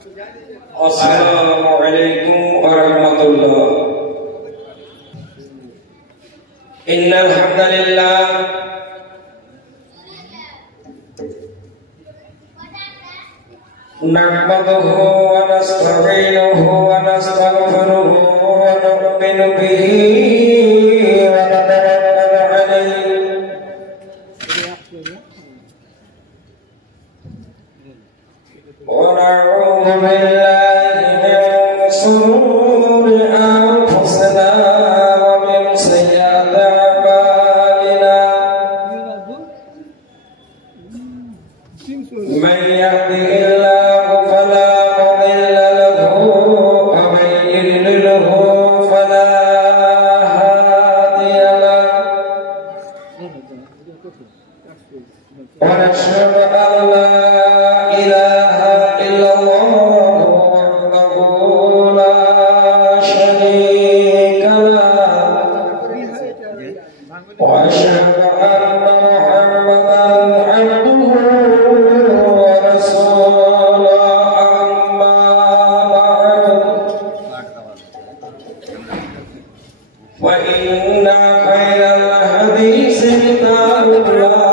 Assalamualaikum warahmatullah. Innal hamdalillah nahmaduhu wa nasta'inuhu wa nastaghfiruhu wa nu'minu bihi wa natawakkalu alayhi wa na'udzu billahi min shururi anfusina wa min sayyiati a'malina man yahdihillahu fala mudilla lahu wa man yudlilhu fala hadiya lahu wa nashhadu an la ilaha illallah wahdahu la sharika lahu wa ashhadu anna Muhammadan abduhu wa rasuluhu amma ba'du wa inna khairal haditsi kitabullah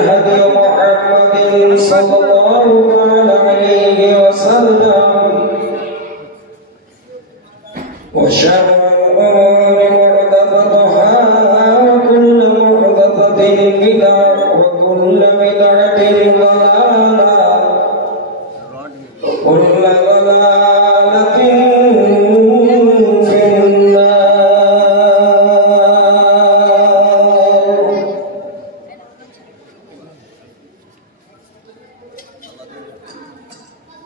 هدي محمد صلى الله عليه وسلم وشر الأمور محدثاتها وكل محدثة بدعة وكل بدعة ضلالة وكل ضلالة في النار.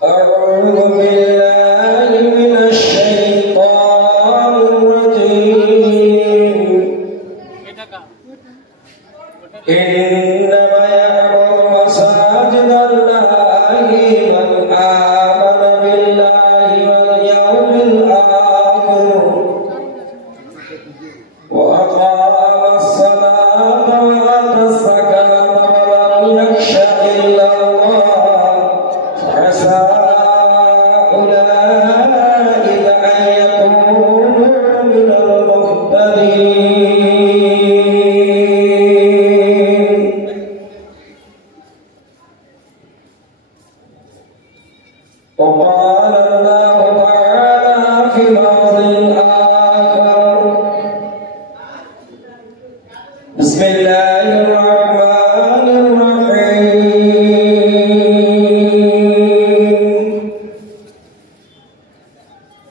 أعوذ بالله من الشيطان الرجيم إنما يعمر مساجد الله من آمن بالله واليوم الآخر وأقام الصلاة وآتى الزكاة ولم يخش إلا الله فعسى أولئك أن يكونوا من المهتدين. وقال الله تعالى في بعض الآخر بسم الله الرحمن الرحيم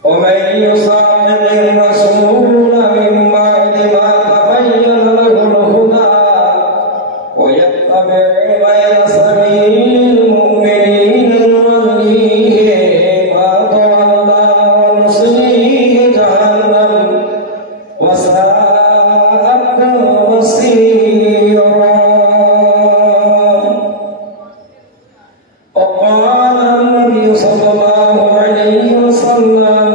ومن يصادق الرسول من بعد ما تبين له الهدى ويتبع غير سبيل المؤمنين نوليه ما تولى ونصليه جهنم وساءت مصيرا. وقال النبي صلى الله عليه وسلم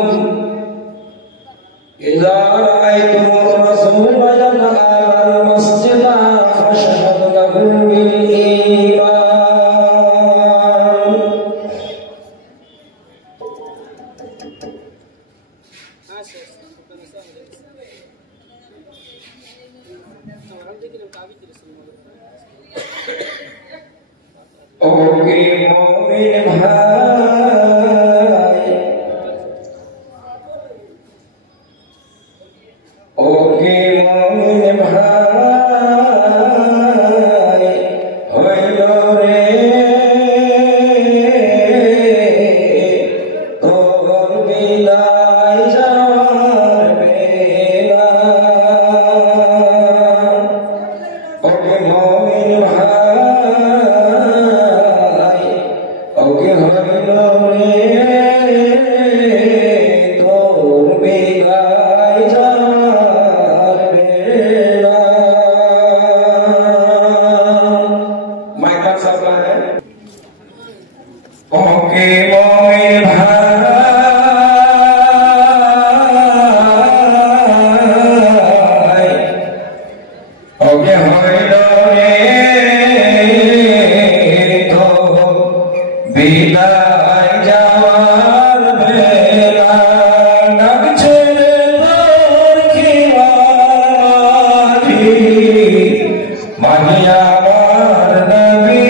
إذا رأيتم الرسول ينهى المسجد فاشهد له بالإيمان. Oke mu'min hai, oke mu'min hai, hoi dore tol bilai jawar bela. Oke mu'min hai, oke hoi dore tol bilai jawar bela. Mic back sebelah ya. Oke mu'min hai, oke hoi dore বিদায় যাওয়ার বেলা ডাকছে রে তোর খিমারি মাঝি আমার নবী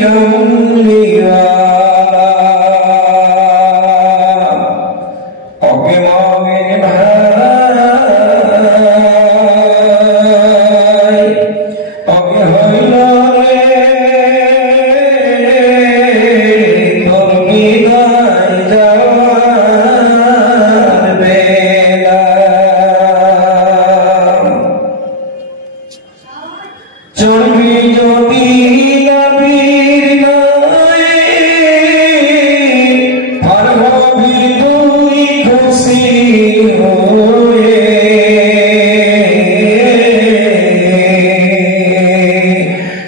কামলিওয়ালা ওকে মুমিন ভাই ওকে হইল রে চলবি যদি নবীর নয় আর হবি তুই খুশি হয়ে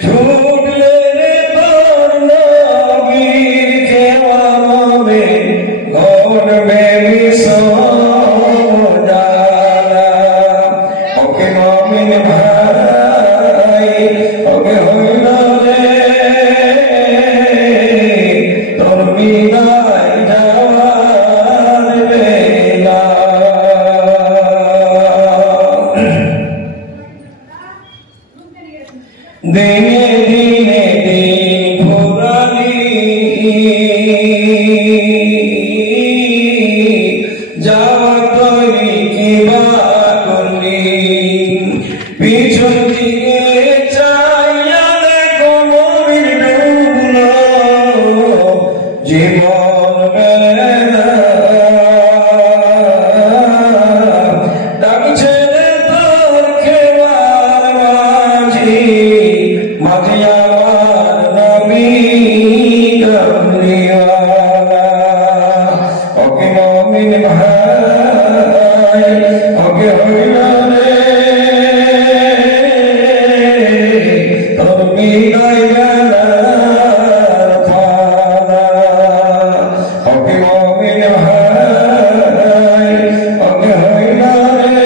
ছুটলে রে তোর নবীর খেওয়াবে ঘটবে বিশ্বজালা ওকে মুমিন ভাই ওকে হইল রে তোর বিদায় যাওয়ার বেলা দিনে দিনে দিন ফুরালি যাওয়া তৈরি কিবা করলি পিছন দিকে চাইয়া দেখো নবীর ডুবলো জীবন বেলা ডাকছে রে তোর খেওয়ার মাঝি মাঝি আমার নবী কামলিওয়ালা ওকে মুমিন ভাই ওকে হইল রে তোর বিদায় গেলার পালা ওকে মুমিন ভাই ওকে হইল রে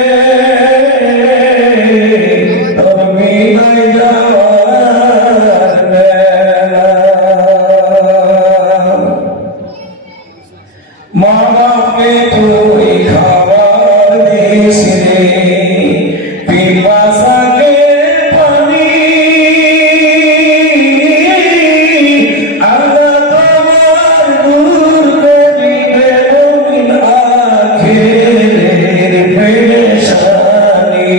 তোর বিদায় যাওয়ার বেলা মা বাপে তুই খাবার দিস রে পিপাসাকে পানি আল্লাহ তোমার দূর করিবে মুমিন আখিরের পেরেশানি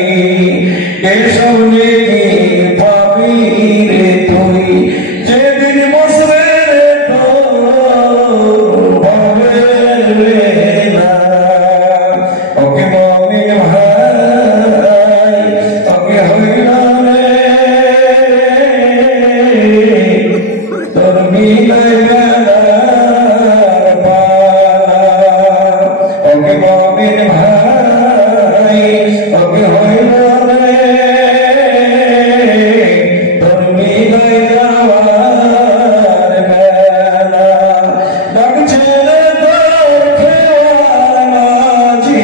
এসব নেকি পাবি রে তুই যেদিন বসবে রে তোর ভবের বেলা ওকে মুমিন ভাই ওকে হইল রে তোর বিদায় গেলার পালা ওকে মুমিন ভাই ওকে হইল রে তোর বিদায় যাওয়ার বেলা ডাকছে রে তোর খেওয়ার মাঝি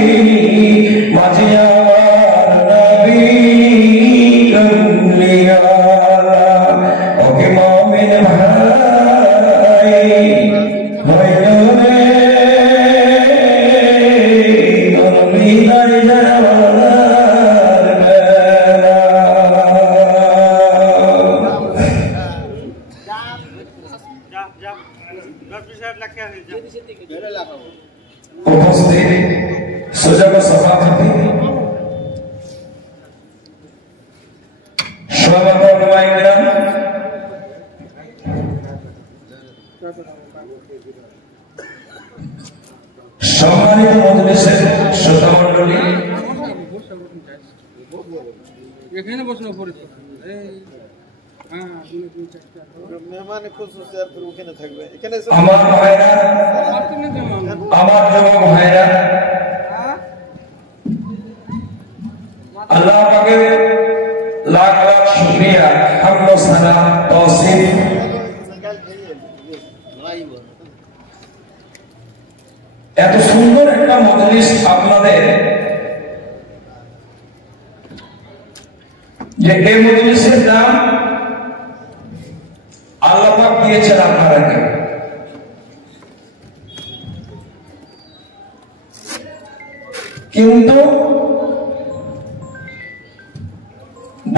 মাঝি আমার নবী কামলিওয়ালা ওকে মুমিন ভাই হইল রে তোর বিদায় যাওয়ার বেলা উপস্থিত সুযোগ সভাপতি সভাপতি ওলামায়ে-কেরাম সম্মানিত মজলিসের শ্রোতামণ্ডলী এখানে বসে পড়ে মেহমান খুশুসি আর ওখানে থাকবে এখানে আমার ভাইরা আমার যুবক ভাইরা আল্লাহ পাকের লাখ লাখ শুকরিয়া হামদ ও সানা তৌসিফ এত সুন্দর একটা মজলিস আপনাদের যে এই মজলিসের নাম আল্লাহ পাক দিয়েছেন আপনাদেরকে কিন্তু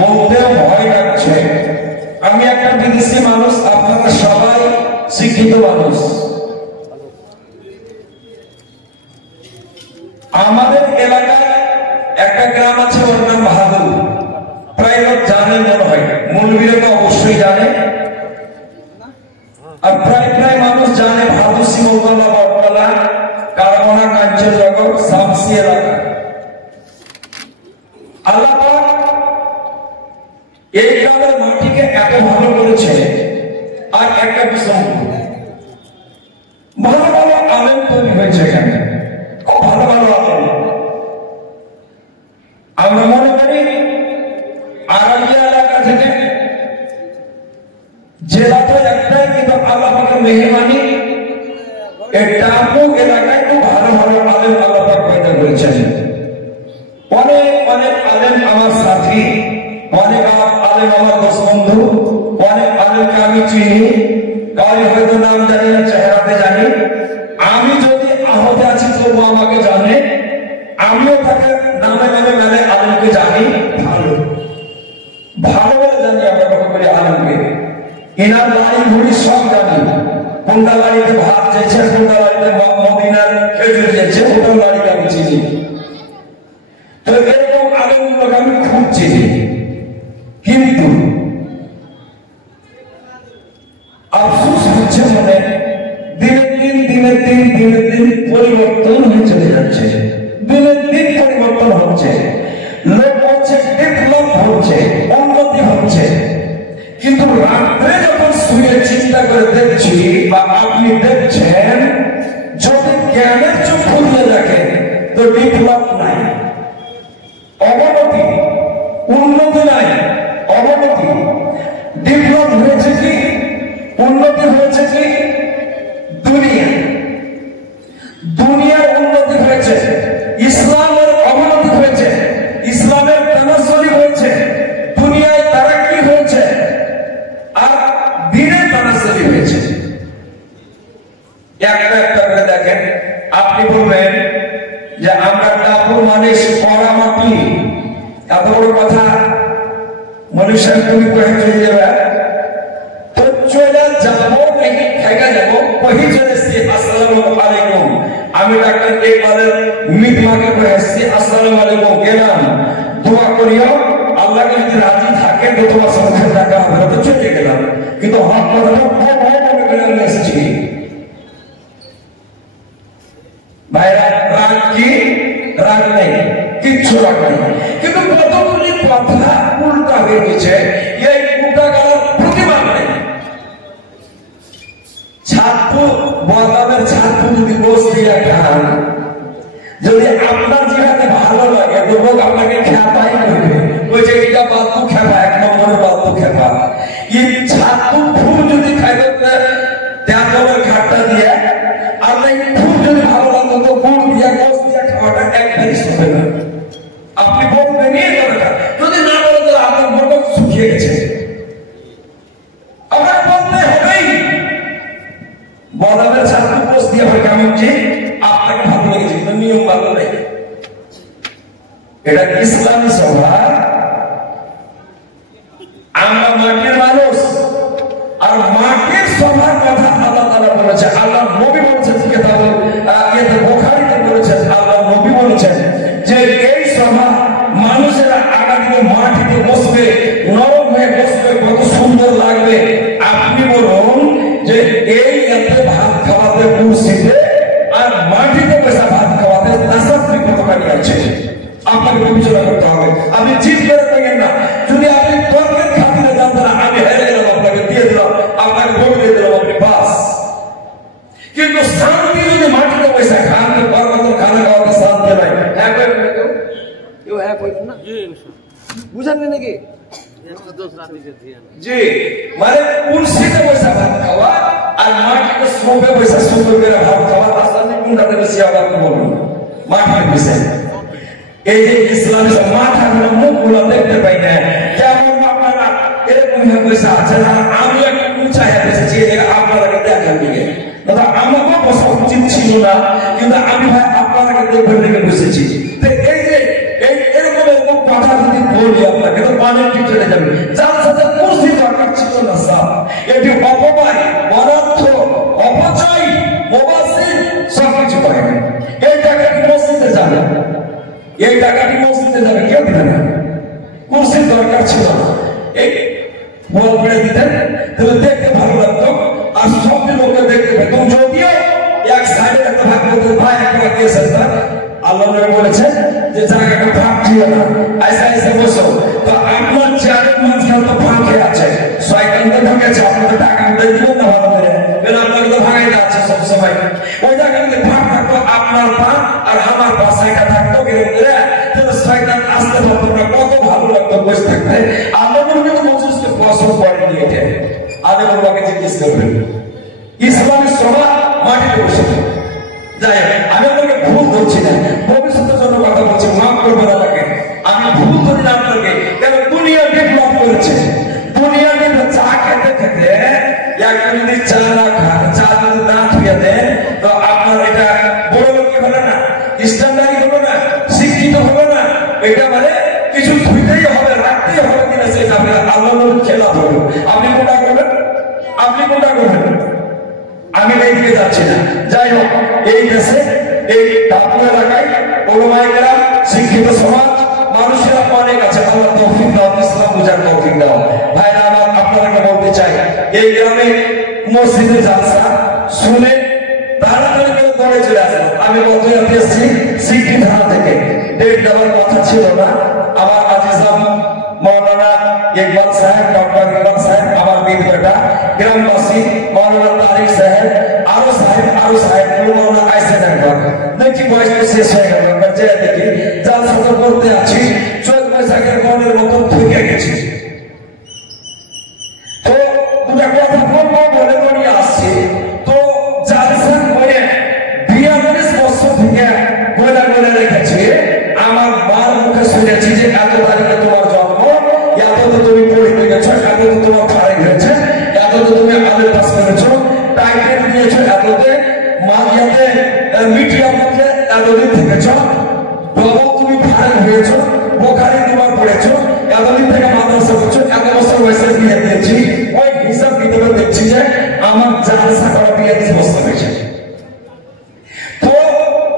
বলতে ভয় লাগছে। আমি একটা বিদেশি মানুষ, আপনারা সবাই শিক্ষিত মানুষ। আমাদের এলাকায় একটা গ্রাম আছে, ওর নাম বাহাদুর। প্রায় লোক জানে মনে হয়, মৌলবীরা তো অবশ্যই জানে, আর প্রায় প্রায় মানুষ জানে বাহাদুর শিমলতলা, বটতলা, কারখানা, কাঞ্চননগর, শামসি এলাকা। আল্লাহ এই গ্রামের মাটিকে এত ভালো করেছে। আর একটা বিষয়, ভালো ভালো আলেম তৈরি হয়েছে এখানে, খুব ভালো ভালো আলেম। আমরা মনে করি আড়াইয়া এলাকা থেকে, জেলা তো একটাই, কিন্তু আল্লাহ পাকের মেহরবানি এই টাপু এলাকায় খুব ভালো ভালো আলেম আল্লাহ পাক পয়দা করেছেন। অনেক অনেক আলেম আমার সাথী, অনেক আলেম আমার দোস্ত বন্ধু, অনেক আলেমকে আমি চিনি, কারো হয়তো নাম জানি না, চেহারাতে জানি। আমি যদি আহতে আছি তবু আমাকে জানে, আমিও তাকে নামে নামে মেলে আলেমকে জানি, ভালো ভালো বলে জানি। আমরা কথা বলি আলেমকে, এনার বাড়ি ঘুরি সব জানি। কোনটা বাড়িতে ভাত চেয়েছে, কোনটা বাড়িতে মদিনার খেজুর চেয়েছে, ওটার বাড়িতে আমি চিনি। তো এরকম আলেমগুলোকে আমি খুব চিনি। কিন্তু আফসোস হচ্ছে, মানে দিনের দিন পরিবর্তন হয়ে চলে যাচ্ছে, দিনের দিন পরিবর্তন হচ্ছে, লোক হচ্ছে, ডেভেলপ হচ্ছে, উন্নতি হচ্ছে। কিন্তু রাত্রে যখন শুয়ে চিন্তা করে দেখছি, বা আপনি দেখছেন, যদি জ্ঞানের চোখ খুলিয়ে দেখেন তো ডেভেলপ নাই, অবনতি, উন্নতি নাই, অবনতি। ডেভেলপ হয়েছে কি, উন্নতি হয়েছে কি? দুনিয়ার উন্নতি হয়েছে, ইসলামের অবনতি হয়েছে, ইসলামের তানাজ্জুলি হয়েছে, দুনিয়ায় তারাক্কি হয়েছে, আর দিনের তানাজ্জুলি হয়েছে। একটা একটা করে দেখেন। আপনি বলবেন যে আমরা টাপু মানে কড়া মাটি, এত বড় কথা মনুষ্যের তুমি কহে চলে যাবে, তো চলে যাবো নাকি থেকে যাবো, কহি চলে এসছি আসসালামু আলাইকুম। আমি ডাক্তার একবারের মিটমাকে কহে এসছি আসসালামু আলাইকুম, গেলাম, দোয়া করিও, আল্লাহকে যদি রাজি থাকে তো তোমার সঙ্গে দেখা হবে, তো চলে গেলাম। কিন্তু হক কথাটা বেড়ে এসেছি ভাইরা, রাগ কি? রাগ নেই, কিচ্ছু রাগ নেই। কিন্তু কতগুলি কথা উল্টা হয়ে গেছে, এই উল্টা গেলার প্রতিবাদ নেই। ছাত্র বাদামের ছাত্র যদি রোজ দিয়ে খান, যদি আপনার যেখানে ভালো লাগে তো লোক আপনাকে খেপাই করবে, ওই যে এটা বাদু খেপা, এক নম্বর বাদু খেপা। এই ছাত্র ফুল যদি খাইতে তেঁতুলের ঘাটটা দিয়ে, আর এই ফুল যদি ভালো লাগতো তো গুড় দিয়ে গোস দিয়ে খাওয়াটা একবারই হবে না। আপনি বলবেন এই দরকার, যদি না বলে তো আপনার মন শুকিয়ে গেছে, আপনার বলতে হবেই। বাদামের ছাত্র গোস দিয়ে হবে কেমন যে আপনাকে ভালো লেগেছে, কিন্তু নিয়ম ভালো নেই। এটা ইসলামী সভা, আমরা মাটির মানুষ, আর মাটির সভার কথা আল্লাহ তাআলা বলেছে, আল্লাহ নবী বলেছেন, বুখারীতে বলেছেন, আল্লাহ নবী বলেছেন যে এই সভা মানুষেরা আগামী মাটিতে বসবে, নরম হয়ে বসবে, কত সুন্দর লাগবে। আপনি বলুন যে এই এত ভাত খাওয়াতে কুর্সিতে আর মাটিতে বসে ভাত খাওয়াতে তাসাফি কত কাটি আছে, আপনাকে বিবেচনা করতে হবে। আপনি জিদ করে থাকেন না, যদি আপনি তর্কের খাতিরে জানতেন আমি হেরে গেলাম, আপনাকে দিয়ে দিলাম, আপনাকে ভোট দিয়ে দিলাম, আপনি পাস। কিন্তু শান্তি যদি মাটিতে বসে খান, তো খানা খাওয়াতে শান্তি নাই। হ্যাঁ কেউ হ্যাঁ বলবেন না, বুঝেন নাকি? জি, মানে কুর্সিতে বসে ভাত খাওয়া আর মাটিতে সোফে বসে সুন্দর করে ভাত খাওয়া, আসলে কোনটাতে বেশি আবার বলুন? মাটিতে বসে। এই যে ইসলামী মাথা গুলো মুখ গুলো দেখতে পাই না, কেমন আপনারা এরকম পয়সা আছে না? আমি একটু উঁচাই এসেছি, আপনারা দেখেন দিকে, আমাকেও বসা উচিত ছিল না, কিন্তু আমি ভাই আপনাকে দেখবেন রেখে বসেছি। এই যে এরকম এরকম কথা যদি বলি আপনাকে তো মানেটি চলে যাবে। যার সাথে কুর্সি দরকার ছিল না স্যার, এটি অপবায়, অনর্থ, অপচয়, মুবাজ্জির সবকিছু করে। এই টাকাটি মসজিদে যাবে, এই টাকাটি মসজিদে যাবে, কেউ দিবে না। কুর্সির দরকার ছিল না, এই বল করে দিতেন, তাহলে দেখতে ভালো লাগতো আর সব লোককে দেখতে পেত। যদিও এক সাইডে একটা ভাগ করতে ভাই একটা দিয়েছেন, তার আল্লাহ নবী বলেছেন যে জায়গাটা ফাঁক দিও না, আইসা আইসা বসো। তো আপনার চেয়ারের মাঝখানে তো ফাঁকে আছে, শয়তান তো ঢুকেছে, আপনাকে টাকা দিয়ে দিবেন না ভালো করে, আপনাকে তো ভাঙাই যাচ্ছে সব সময়। ওই জায়গাতে ফাঁক থাকতো, আপনার পা আর আমার পা সাইডটা থাকতো, তাহলে শয়তান আসতে পারতো না। কত ভালো লাগতো বসে থাকতে। আল্লাহ নবী তো মজলিসকে পছন্দ করেনি। এটা আগে বাবাকে জিজ্ঞেস করবেন, ইসলামের সভা মাটিতে বসে। যাই আমি আপনাকে ভুল ধরছি না, ভবিষ্যতের জন্য কথা বলছি, মাফ করবেন আমাকে। আমি ভুল ধরি না আপনাকে, কেন দুনিয়া ডেভেলপ করেছে। দুনিয়া চা খেতে খেতে একজন যদি চা না খান, চা যদি না খেয়ে দেন, তো আপনার এটা বড় লোক হবে না, স্ট্যান্ডার্ড হবে না, শিক্ষিত হবে না। এটা মানে কিছু ধুইতেই হবে, রাখতেই হবে কিনা সেটা আপনার আল্লাহ খেলা হবে। আপনি কোনটা করবেন? আপনি কোনটা করবেন? আমি এই দিকে যাচ্ছি না। যাই হোক, এই দেশে এই টাপুর এলাকায় ওলামায়ে কেরাম, শিক্ষিত সমাজ, মানুষেরা অনেক আছে। আল্লাহ তৌফিক দাও, ইসলাম বুঝার তৌফিক দাও। ভাইরা আমার, আপনাদেরকে বলতে চাই, এই গ্রামে মসজিদে জালসা শুনে তাড়াতাড়ি করে দৌড়ে চলে আসেন। আমি গত রাতে এসেছি সিটি থানা থেকে, ডেট দেওয়ার কথা ছিল না। আমার আজিজাম মৌলানা ইকবাল সাহেব, ডক্টর ইকবাল সাহেব, আমার বীর বেটা, গ্রামবাসী মৌলানা তারিক সাহেব, আরো সাহেব মৌলানা আইসেন একবার দেখি বয়স শেষ হয়ে গেল। যে দেখি জালসা তো করতে আছি, 14 বৈশাখের মনের মতন ঠুকে গেছি। তো দুটা কথা বলবো বলে বলিয়ে আসছি। তো জালসা করে 42 বছর থেকে গোলা গোলা রেখেছি। আমার মার মুখে শুনেছি যে এত তারিখে তোমার জন্ম, এত তো তুমি পড়িতে গেছো, এত তো তোমার ফারেক হয়েছে, এত তো তুমি আলের পাস করেছো, টাইটেল দিয়েছো, এততে মাঝিয়াতে মিডিয়া মধ্যে এতদিন থেকেছো, বাবা তুমি ফারেক হয়েছো, বোখারি তোমার পড়েছো, এতদিন থেকে মাদ্রাসা করছো, এত বছর বয়সে বিয়ে দিয়েছি। ওই হিসাব কিতাবে দেখছি যে আমার জালসা করা 42 বছর হয়েছে। তো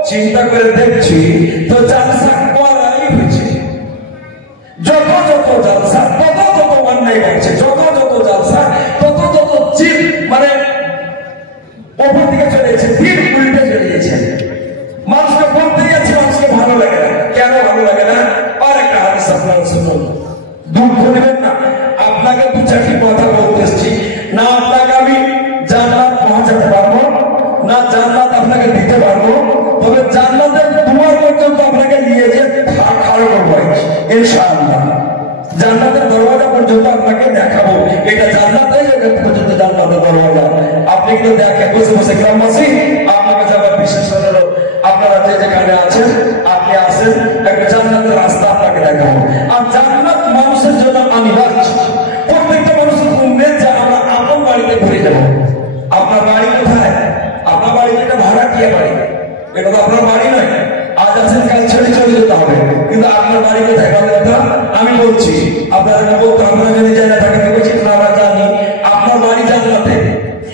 চিন্তা করে দেখছি, তো জালসা করাই হয়েছে। যত জালসা তত অন্যায় করছে, যত জালসা তত চিপ মানে ওপর দিকে চলে গেছে, দিন উল্টে চলে গেছে। মানুষকে বলতে গেছে, মানুষকে ভালো লাগে না। কেন ভালো লাগে না? আর একটা হাদিস আপনারা শুনুন, দুঃখ নেবেন না। আপনাকে দু চারটি কথা বলতে এসেছি, না আপনাকে আমি জান্নাত পৌঁছাতে পারবো, না জান্নাত আপনাকে দিতে পারবো, তবে জান্নাতের দুয়ার পর্যন্ত আপনাকে নিয়ে যে খাড়ো করবো ইনশাআল্লাহ। জান্নাতের দরওয়াজা পর্যন্ত আপনাকে দেখাবো। এটা জান্নাতেই পর্যন্ত জান্নাতের দরওয়াজা। আপনি কিন্তু দেখে বসে বসে গ্রামবাসী, আপনাকে যাবার বিশেষ অনুরোধ, আপনারা যে যেখানে আছেন আপনি আসেন, একটা জান্নাতের রাস্তা আপনাকে দেখাবো। আর জান্নাত মানুষের জন্য আমি যাচ্ছি, প্রত্যেকটা মানুষের উম্মেদ যে আমরা আপন বাড়িতে ঘুরে যাবো। আপনার বাড়ি কোথায়? আপনার বাড়িতে একটা ভাড়াটিয়া বাড়ি, এটা তো আপনার বাড়ি নয়। আজ আছেন, কাল ছেড়ে চলে যেতে হবে, কিন্তু আপনার বাড়ি কোথায়? আমি বলছি আপনারা বলতো, আপনারা যদি জায়গা থাকে বলছি আমরা জানি আপনার বাড়ি জান্নাতে,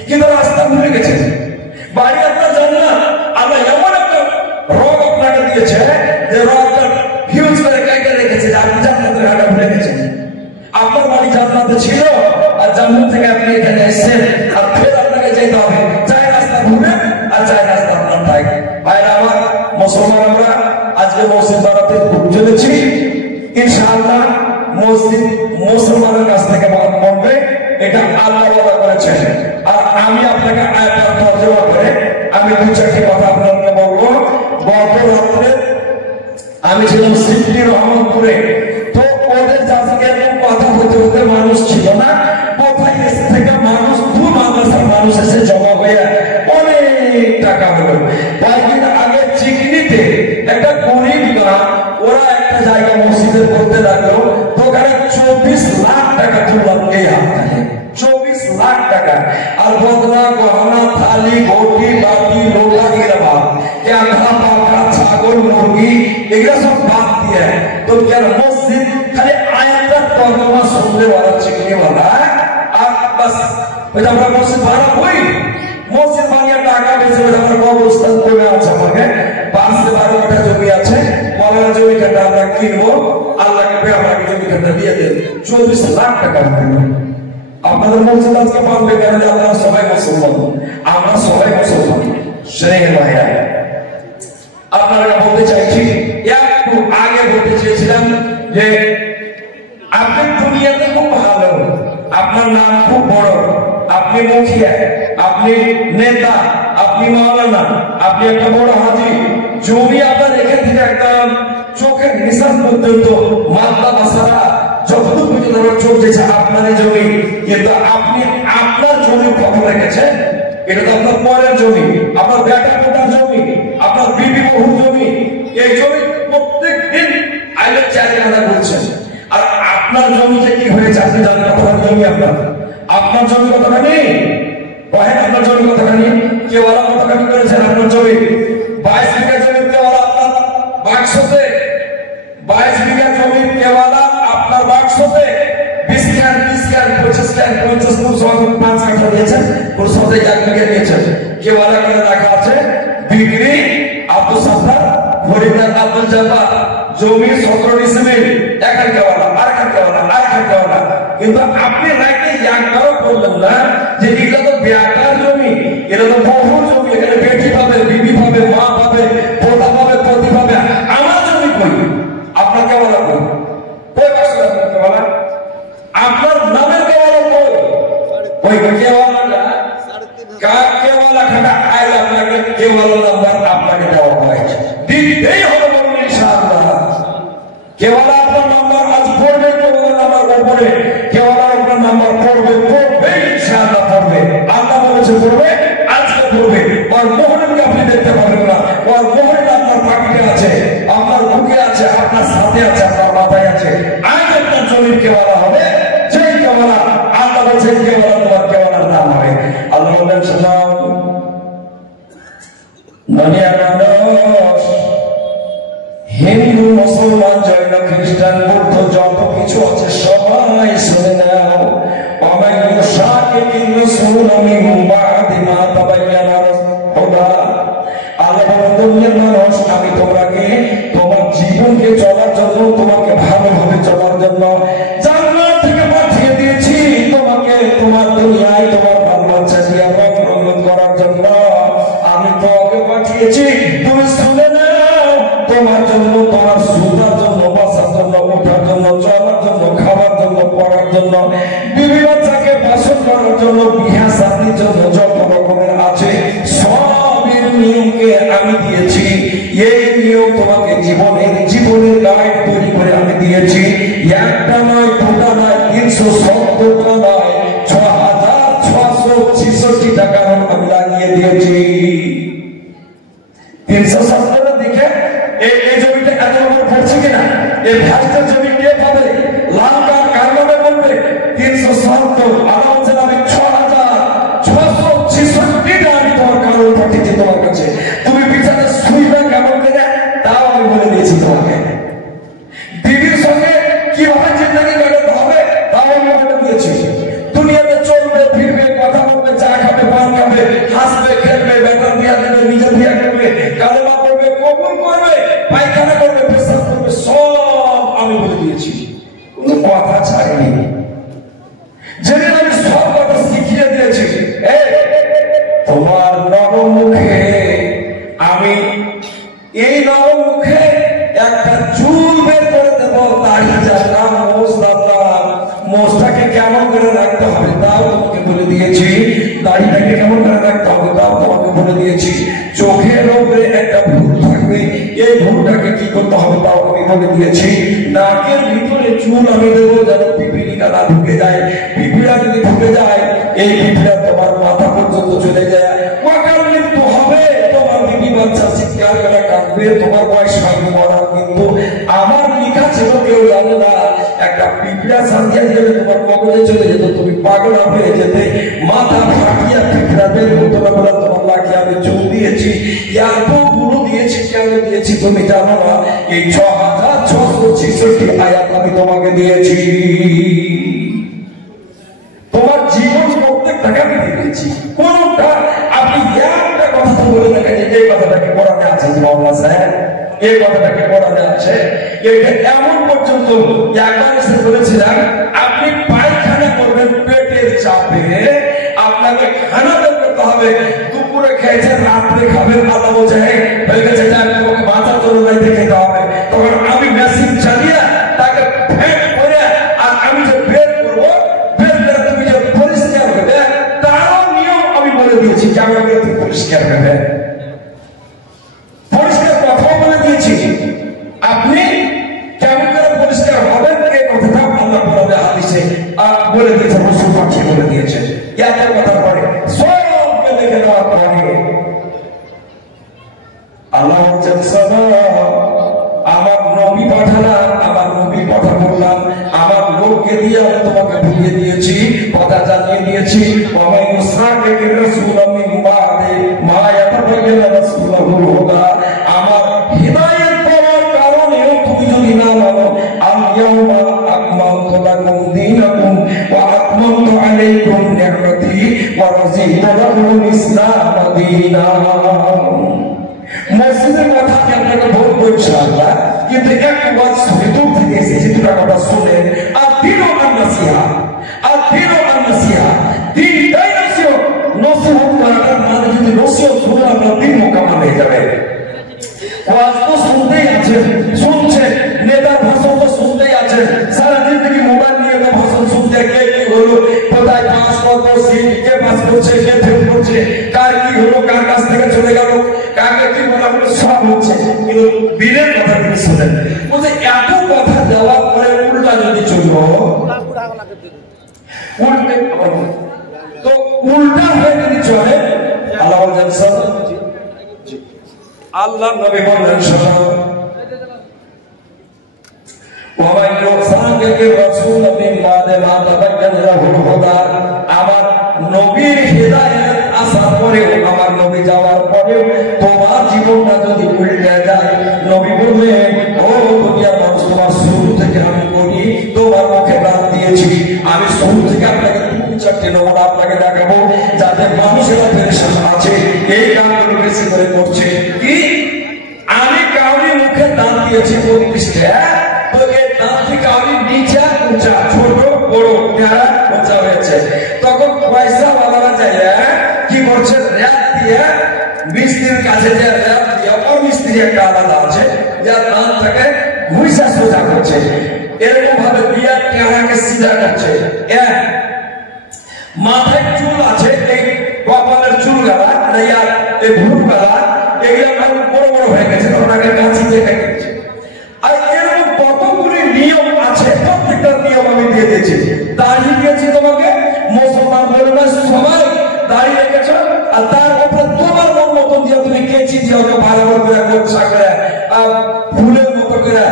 কিন্তু রাস্তা ভুলে গেছেন। বাড়ি আপনার জান্নাত, আল্লাহ এমন একটা রোগ আপনাকে দিয়েছে যে রোগটা হিউজ করে কেটে রেখেছে, আপনি জান্নাতের ঘাটা ভুলে গেছেন। আপনার বাড়ি জান্নাতে ছিল, আর জান্নাত থেকে আপনি এখানে এসেছেন, আর ফের আপনাকে যেতে হবে। চাই রাস্তা ঘুরে আর চাই রাস্তা আপনার থাকে। ভাইরা আমার, মুসলমান আমরা আজকে মসজিদ বানাতে চলেছি। ইনশাআল্লাহ মসজিদ মুসলমানের কাছ থেকে বলবে, এটা আল্লাহ ওয়াদা করেছেন। আর আমি আপনাকে আয়াত তরজমা করে আমি দু চারটি কথা আপনাকে বলবো। গত রাত্রে আমি ছিলাম সিদ্ধি রহমতপুরে। তো ওদের যাকে কথা হতে হতে মানুষ ছিল না, কোথায় এসে থেকে মানুষ, দু মাদ্রাসার মানুষ এসে জমা হয়ে অনেক টাকা হলো। কয়েকদিন আগে চিকনিতে একটা গরিব গ্রাম, ওরা একটা জায়গা মসজিদে করতে লাগলো, তো ওখানে 24 লাখ টাকা তুললাম এই হাত থেকে, 24 লাখ টাকা। আর বদনা গহনা থালি ঘটি বাটি লোটা গিরা বাপ, টুকি এগুলো সব বাদ দিয়ে তো কেন মসজিদ খালি আয়াতটা তর্জমা শুনতে वाला চিকনে वाला আর বাস ওই যে আমরা মসজিদ ভাড়া কই মসজিদ বানিয়ে টাকা বেঁচে আমরা কবরস্থান করে আছে আমাকে 5-12 কাঠা জমি আছে মৌলানা জমি কাঠা আমরা কিনবো আল্লাহকে পেয়ে আমাকে জমি কাঠা দিয়ে দেন 24 লাখ টাকা দেবো আপনাদের মসজিদ আজকে পারবে কেন যে আপনারা সবাই মুসলমান আমরা সবাই মুসলমান সেই ভাইয়া আপনারা বলতে চাইছি একটু আগে বলতে চেয়েছিলাম যে আপনি দুনিয়াতে খুব ভালো আপনার নাম খুব বড় আপনি মুখিয়া আপনি নেতা আপনি মাওলানা আপনি একটা বড় হাজি জমি আপনার এখান থেকে একদম চোখের নিশান পর্যন্ত মালদা বাসারা যতদূর পর্যন্ত আমার চোখ দিয়েছে আপনার জমি কিন্তু আপনি আপনার জমি কখন রেখেছেন এটা তো আপনার পরের জমি আপনার বেটা বেটার জমি আপনার বিবি বহুর জমি এই জমি প্রত্যেক দিন আইলে 4 আনা করছেন আর আপনার জমিতে কি হয়েছে আপনি জানেন কতটা জমি আপনার জমি কতটা নেই কহেন আপনার জমি কতটা নেই কেওয়ালা কতটা করেছেন আপনার জমি 22 বিঘা জমি কেওয়ালা আপনার বাক্সতে 22 বিঘা জমি কেওয়ালা আপনার বাক্সতে 20 কান 25 কান 50 ফুট 5 কাঠা দিয়েছেন ওর সাথে 1 বিঘা দিয়েছেন কেওয়ালা করে রাখা আছে বিক্রি আব্দুল সাত্তার ফরিদার আব্দুল জব্বার জমি 17 ডিসিমিল এখান কেওয়ালা আরেকখান কেওয়ালা আরেকখান কেওয়ালা কিন্তু আপনি রাইতে একবারও বললেন না যে এটা তো বেটার জমি এটা তো বহুর জমি এখানে বেটি পাবে বিবি পাবে মা পাবে পোতা পাবে পতি পাবে আমার জমি কই আপনার কেওয়ালা কই কই বাসা আপনার কেওয়ালা আপনার নামের কেওয়ালা কই ওই কেওয়ালাটা কার কেওয়ালা খাটা আইল আপনাকে কেওয়ালা নাম্বার আপনাকে দেওয়া হয়েছে দিতেই হবে বলুন ইনশাআল্লাহ কেওয়ালা আপনার নাম্বার আজ পড়বে কেওয়ালা নাম্বার পড়বে কেওয়ালা আপনার নাম্বার পড়বে ইনশাআল্লাহ পড়বে আল্লাহ বলেছে পড়বে আজকে পড়বে আর মোহরকে আপনি দেখতে পাবেন না আর মোহরটা আপনার পাখিতে আছে আপনার বুকে আছে আপনার সাথে আছে আপনার মাথায় আছে আজ আপনার জমির কেওয়ালা হবে যেই কেওয়ালা আল্লাহ বলেছে কেওয়ালা তোমার কেওয়ালার নাম হবে আল্লাহ বলেন শুনাও দুনিয়ার মানুষ হিন্দু মুসলমান জৈন খ্রিস্টান বৌদ্ধ যত কিছু আছে সবাই শুনে নাও অমাইয়ু শাকিকিন রাসূল মিন বাদি মা তাবায়্যানা হুদা আল্লাহ বলেন দুনিয়ার মানুষ আমি তোমাকে তোমার জীবনকে চলার জন্য তোমাকে ভালোভাবে চলার জন্য জান্নাত থেকে পাঠিয়ে দিয়েছি তোমাকে তোমার দুনিয়ায় তোমার বাচ্চা দিয়ে রক্ষণ করার জন্য আমি তোমাকে পাঠিয়েছি তুমি শুনে নাও তোমার জন্য তোমার সুতার জন্য বাসার জন্য ওঠার জন্য চলার জন্য খাওয়ার জন্য পড়ার জন্য বিবি বাচ্চাকে বাসন করার জন্য বিহা শাদির জন্য যত রকমের আছে সবের নিয়মকে আমি দিয়েছি এই নিয়ম তোমাকে জীবনের গাইড তৈরি করে আমি দিয়েছি একটা নয় দুটা নয় 370টা নয় 6666 টাকা আমি লাগিয়ে দিয়েছি 370 দেখে এই জমিটা এত নম্বর পড়ছে কিনা এই ভাষার জমি কে পাবে লাল কার্ড কার নামে বলবে 370 আর হচ্ছে আমি 6666টা আমি তোমার কারণ পাঠিয়েছি তোমার কাছে তুমি বিচারে শুইবে কেমন করে তাও আমি বলে দিয়েছি তোমাকে দিদির সঙ্গে কিভাবে জিন্দগি কাটাতে হবে তাও আমি বলে দিয়েছি দুনিয়াতে চলবে ফিরবে কথা বলবে চা খাবে পান খাবে হাসবে খেলবে বেতন দিয়া দেবে নিজে দিয়া করবে কালেমা করবে কবুল করবে পায়খানা করবে পেশাব করবে সব আমি বলে দিয়েছি কোনো কথা ছাড়িনি যেদিন আমি সব কথা শিখিয়ে দিয়েছি তোমার নরম মুখে আমি এই নরম মুখে একটা চুল বের করে দেবো দাড়ি জানলাম মোষ দাঁতলাম মোষটাকে কেমন করে রাখতে হবে তাও তোমাকে বলে দিয়েছি দাড়িটাকে কেমন করে রাখতে হবে তাও তোমাকে বলে দিয়েছি চোখের উপরে একটা ভুল থাকবে এই ভুলটাকে কি করতে হবে তাও আমি বলে দিয়েছি নাকের ভিতরে চুল আমি দেবো যেন পিপিলিকা না ঢুকে যায় পিপিলা যদি ঢুকে যায় এই পিপিলা তোমার মাথা পর্যন্ত চলে যায় মাকার মৃত্যু হবে তোমার বিবি বাচ্চা চিৎকার করে কাঁদবে তোমার বয়স হয়নি মরার কিন্তু আমার লেখা ছিল কেউ জানে না একটা পিপিলা সাথে গেলে তোমার মগজে চলে যেত তুমি পাগল হয়ে যেতে মাথা ফাটিয়া পিপিলা বের হতো না বলে তোমার লাগে আমি চুল দিয়েছি এতগুলো দিয়ে দিয়েছি, কেন দিয়েছি তুমি জানো না? এই 6666 আয়াত আমি তোমাকে দিয়েছি, তোমার জীবন প্রত্যেকটাকে আমি দিয়েছি। কোনটা আপনি একটা কথা তো বলে দেখেন যে এই কথাটাকে কোরআনে আছে যে মাওলানা সাহেব, এই কথাটাকে কোরআনে আছে। এটা এমন পর্যন্ত একবার এসে বলেছিলাম, আপনি পায়খানা করবেন পেটের চাপে, আপনাকে খানা বের করতে হবে, দুপুরে খেয়েছেন, রাত্রে খাবেন, আল্লাহ বলছে হয়ে গেছে, তোমাকে মাথা তরুণাইতে খেতে হবে। তখন আমি মেশিন চালিয়ে তাকে ফেট করে, আর আমি যে বের করবো, বের করে তুমি যে পরিষ্কার হবে, তারও নিয়ম আমি বলে দিয়েছি কেমন করে তুমি পরিষ্কার হবে, পরিষ্কার কথাও বলে দিয়েছি। আপনি কেমন করে পরিষ্কার হবেন এই কথাটা আল্লাহ কোরআনে হাদিসে বলে দিয়েছে, রাসূল পাঠিয়ে বলে দিয়েছে। এত কথার পরে সবকে দেখে নেওয়ার পরে আল্লাহ আমার নবী পাঠালাম, আমার নবীর কথা বললাম, আমার লোককে দিয়ে আমি তোমাকে বুঝিয়ে দিয়েছি, কথা জানিয়ে দিয়েছি। আমার হিদায়াত পাওয়ার কারণেও তুমি যদি না মানো, আল-ইয়াওমা আকমালতু লাকুম দীনাকুম ওয়া আতমামতু আলাইকুম নি'মাতি ওয়া রাযীতু লাকুমুল ইসলাম দীনান। মসজিদের কথা আমি আপনাকে বলবো ইনশাআল্লাহ, কিন্তু একটু ওয়াজ ভিতর থেকে এসেছে, দুটো কথা শুনেন। আর দিনও নাসিহা, আর দিনও নাসিহা, দিনটাই নসিহত। নসিহত করার মানে যদি নসিহত শুনে আপনার দিন মোকাম্মল হয়ে যাবে। ওয়াজ তো শুনতেই আছেন, শুনছেন, নেতার ভাষণ তো শুনতেই আছেন, সারাদিন থেকে মোবাইল নিয়ে তো ভাষণ শুনতে, কে কি হলো, কোথায় পাস কত সিট, কে পাস করছে, কে ফেল করছে, কার কি হলো, কার কাছ থেকে চলে গেল, কাকে কি বলা হলো, সব হচ্ছে। কিন্তু বীরের কথা কিন্তু শুনেন, বলছে এত কথা দেওয়ার পরে উল্টা যদি চলবো, উল্টে তো উল্টা হয়ে যদি চলে, আল্লাহ বলছেন আল্লাহ নবী বললেন শোনো, ওয়ামান ইউসাবির রাসূল মিন বাদে মা তাবায়্যানা লাহুল হুদা, আমার নবীর হিদায়াত আসার পরে, আমার নবী যাওয়ার পরে তোমার জীবনটা যদি উল্টে যায়, নবী বললেন ও দুনিয়ার মানুষ, তোমার শুরু থেকে আমি করি, তোমার মুখে প্রাণ দিয়েছি, আমি শুরু থেকে আপনাকে 2-4টি নমুনা আপনাকে দেখাবো, যাতে মানুষেরা পেরেশান আছে, এই কাজগুলো বেশি করে করছে। কি আমি কাউরি মুখে দান দিয়েছি 35টা, তো এই দাঁতটি কাউরি নিচা উঁচা, ছোট বড় যারা উঁচা হয়েছে, তখন পয়সা বাবারা যায় কি করছে, র্যাপ দিয়ে মিস্ত্রির কাছে যে র্যাপ দিয়ে, অমিস্ত্রি একটা আলাদা আছে, যার দাঁতটাকে ঘুষা সোজা করছে, এরকম ভাবে দিয়ে টেহাকে সিধা করছে। মাথায় চুল আছে, এই কপালের চুল গালা, এই ভুরু গালা, এগুলো বড় বড় হয়ে গেছে, তখন আগে কাঁচি দিয়ে কেটেছে। আর এরকম কতগুলি নিয়ম আছে, প্রত্যেকটা নিয়ম আমি দিয়ে দিয়েছি। দাড়ি দিয়েছি তোমাকে, মুসলমান বলে না সবাই দাড়ি রেখেছ, আর তার উপরে তোমার মন মতন দিয়ে তুমি কেচি দিয়ে ওকে ভালো করে গোছা করে, ফুলের মতো করে,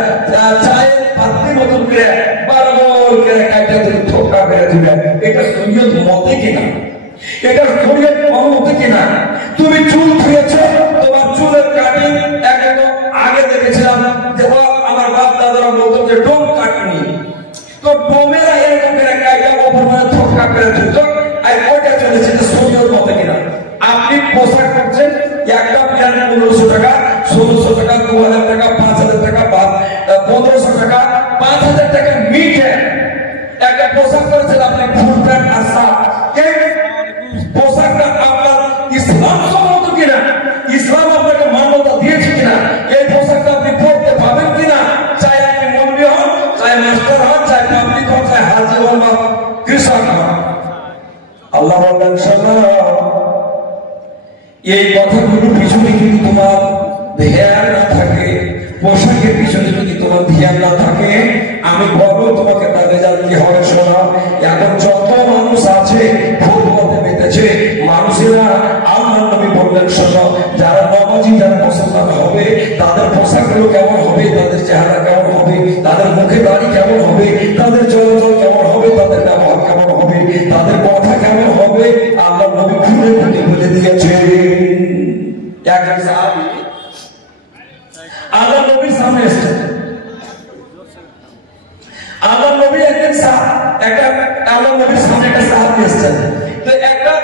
চায়ের পাত্রির মতন করে বারবার করে কাটা তুমি ঠোকা করে দিবে। এটা শরীয়ত মতে কিনা, এটা শরীয়ত অনুমতি কিনা? তুমি চুল ধুয়েছ, তোমার চুলের কাটিং একদম আগে দেখেছিলাম যে আমার বাপ দাদারা বলতো যে ডোম কাটনি, তো ডোমেরা এরকম করে কাটা ওপর মানে ঠোকা করে ধুত, আর ওইটা চলেছে যে শরীয়ত মতে কিনা। আপনি পোশাক করছেন, একটা প্যান্ট 1500 টাকা, 1600 টাকা, 2000 টাকা, 5000 টাকা, 1500 টাকা, 5000 টাকা মিটে একটা পোশাক করেছেন আপনি, ফুল প্যান্ট আর শার্ট। এই পোশাকটা আপনার ইসলাম সম্মত কিনা, ইসলাম আপনাকে মান্যতা দিয়েছে কিনা, এই পোশাকটা আপনি পড়তে পাবেন কিনা, চাই আপনি মৌলবি হন, চাই মাস্টার হন, চাই পাবলিক হন, চাই হাজি হন বা কৃষক হন। আল্লাহ বললেন শোনো, এই কথাগুলো পিছনে যদি তোমার ধ্যান না থাকে, পোশাকের পিছনে যদি তোমার ধ্যান না থাকে, আমি বলবো তোমাকে তাদের জানতে হবে। শোনা, এখন যত মানুষ আছে ভুল পথে মেতেছে, মানুষেরা আল্লাহ নবী বললেন শোনো, যারা নমাজি, যারা মুসলমান হবে, তাদের পোশাকগুলো কেমন হবে, তাদের চেহারা কেমন হবে, তাদের মুখে দাড়ি কেমন হবে, তাদের চলাচল কেমন হবে, তাদের ব্যবহার কেমন হবে, তাদের কথা কেমন হবে, আল্লাহ নবী খুলে খুলে বলে দিয়েছে। একজন সাহাবী আল্লাহ নবীর সামনে এসেছেন। আল্লাহ নবী আল্লাহ নবীর সামনে একটা সাহাবী এসেছেন, তো একটা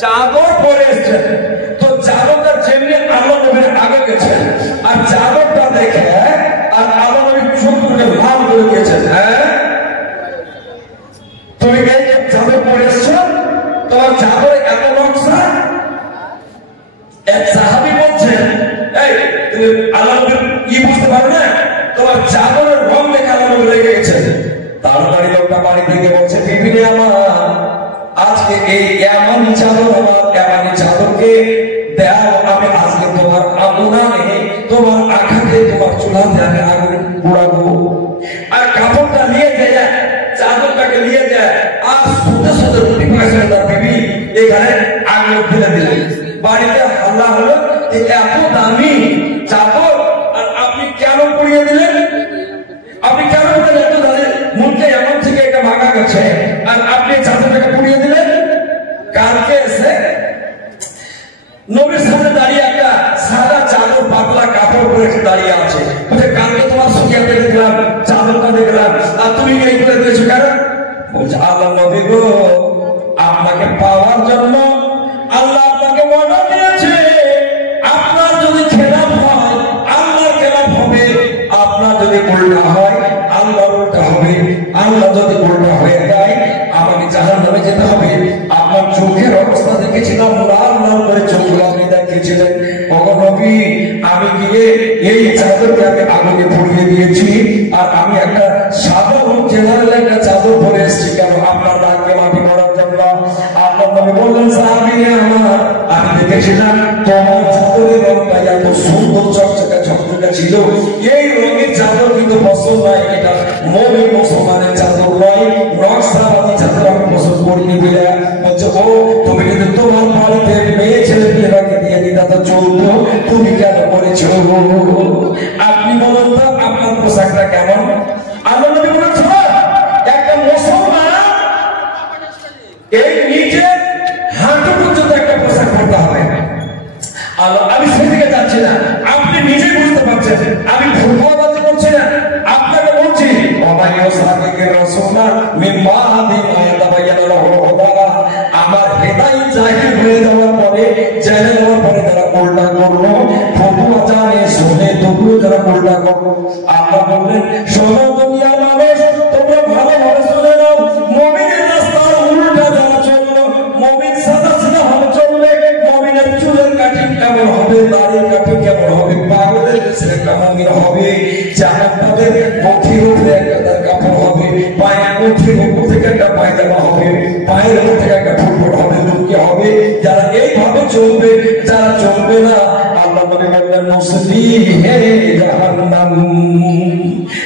চাদর পরে এসেছেন। তো চাদরটা যেমনি আল্লাহ নবীর আগে গেছেন, আর চাদরটা দেখে আর আল্লাহ নবী চোখগুলোকে লাল করে দিয়েছেন। হ্যাঁ, তুমি এই চাদর পরে এসছো, তোমার চাদরে এত নকশা। এক সাহাবী বলছেন, এই তুমি আল্লাহ নবীর বুঝতে পারো না, তোমার চাদরের রং দেখে আল্লাহ নবী রেগে গেছেন। তাড়াতাড়ি লোকটা বাড়ি থেকে বলছে, বিবি আমার, আজকে এই এমনই চাদর, আমার এমনই চাদরকে দাও, আমি আজকে তোমার আগুনে, তোমার আঘাতে, তোমার চুলাতে আমি আগুন পোড়াবো। আর কাপড়টা নিয়ে যায়, চাদরটাকে নিয়ে যায়, আর শুতে শুতে রুটি পাকাছে তার বিবি এখানে আগুন ফেলে দিলেন। বাড়িতে হাল্লা হলো, এত দামি চাদর আর আপনি কেন পুড়িয়ে দিলেন? আপনি কেন বললেন এত দামি মুখে এমন থেকে এটা ভাঙা গেছে আর আপনি চাদরটাকে পুড়িয়ে দিলেন? কালকে এসে নবীর সামনে দাঁড়িয়ে একটা সাদা চাদর পাতলা কাপড় পরে দাঁড়িয়ে আছে, বলছে কালকে তোমার সুখিয়াতে দেখলাম, চাদরটা দেখলাম, আর তুমি এই করে দিয়েছো কেন? বলছে আল্লাহ নবী গো, আপনাকে পাওয়ার জন্য আল্লাহ আপনাকে অর্ডার দিয়েছে। আপনার যদি খেলাফ হয় আল্লাহর খেলাফ হবে, আপনার যদি উল্টা হয় আল্লাহর উল্টা হবে। আল্লাহ যদি উল্টা হয়ে যায় আমাকে জাহান্নামে যেতে হবে। আপনার চোখের অবস্থা দেখেছিলাম, লাল লাল করে চোখগুলো আপনি দেখিয়েছিলেন। ওগো নবী, আমি গিয়ে এই চাদরকে আমি আগুনে পুড়িয়ে দিয়েছি, আর আমি একটা সাধারণ জেনারেল একটা চাদর পরে এসেছি কেন? আপনার দাগকে মাটি করার জন্য। আল্লাহ নবী বললেন, সাহাবী আমার, আমি দেখেছিলাম তোমার চাদরের রংটা এত সুন্দর চকচকা ঝকঝকা ছিল। এই রঙের চাদর কিন্তু পছন্দ নয়, এটা মুমিন মুসলমানের চাদর নয়, নকশাবাদী চাদর আমি পছন্দ করিনি। বলে বলছে, ও তুমি কিন্তু তোমার বাড়িতে মেয়ে ছেলে পেলেকে দিয়ে দিতা তো চলতো, তুমি কেন করেছো? আপনি বলুন তো আপনার পোশাকটা কেমন? আল্লাহ নবী বলেছে, একটা মুসলমান এই নিচে হাঁটু পর্যন্ত একটা পোশাক পরতে হবে। আমি সেদিকে যাচ্ছি না, আপনি নিজে বুঝতে পারছেন, আমি ভুলবাজি করছি না, আপনাকে বলছি আমার হেদায়েত জাহির হয়ে যাওয়ার পরে, জেনে যাওয়ার পরে যারা উল্টা করলো, ফতুয়া জানে শুনে তবুও যারা উল্টা করলো, আল্লাহ বললেন, শোনো দুনিয়ার মানুষ, তোমরা ভালোভাবে শুনে নাও, মুমিনের রাস্তার উল্টা যারা চললো, মুমিন সাদা সিধা ভাবে চলবে, মুমিনের চুলের কাটিং কেমন হবে, দাড়ির কাটিং কেমন হবে, পাগলের দেশে কেমন হবে, জামাতের পথির উপরে একটা কাপড় হবে, পায়ের পথির উপর থেকে একটা পায়জামা হবে, পায়ের উপর থেকে একটা ফুটবল হবে, লুঙ্গি হবে। যারা এইভাবে চলবে, যারা চলবে না, আল্লাহ নবী বললেন, নসলিহে জাহান্নাম,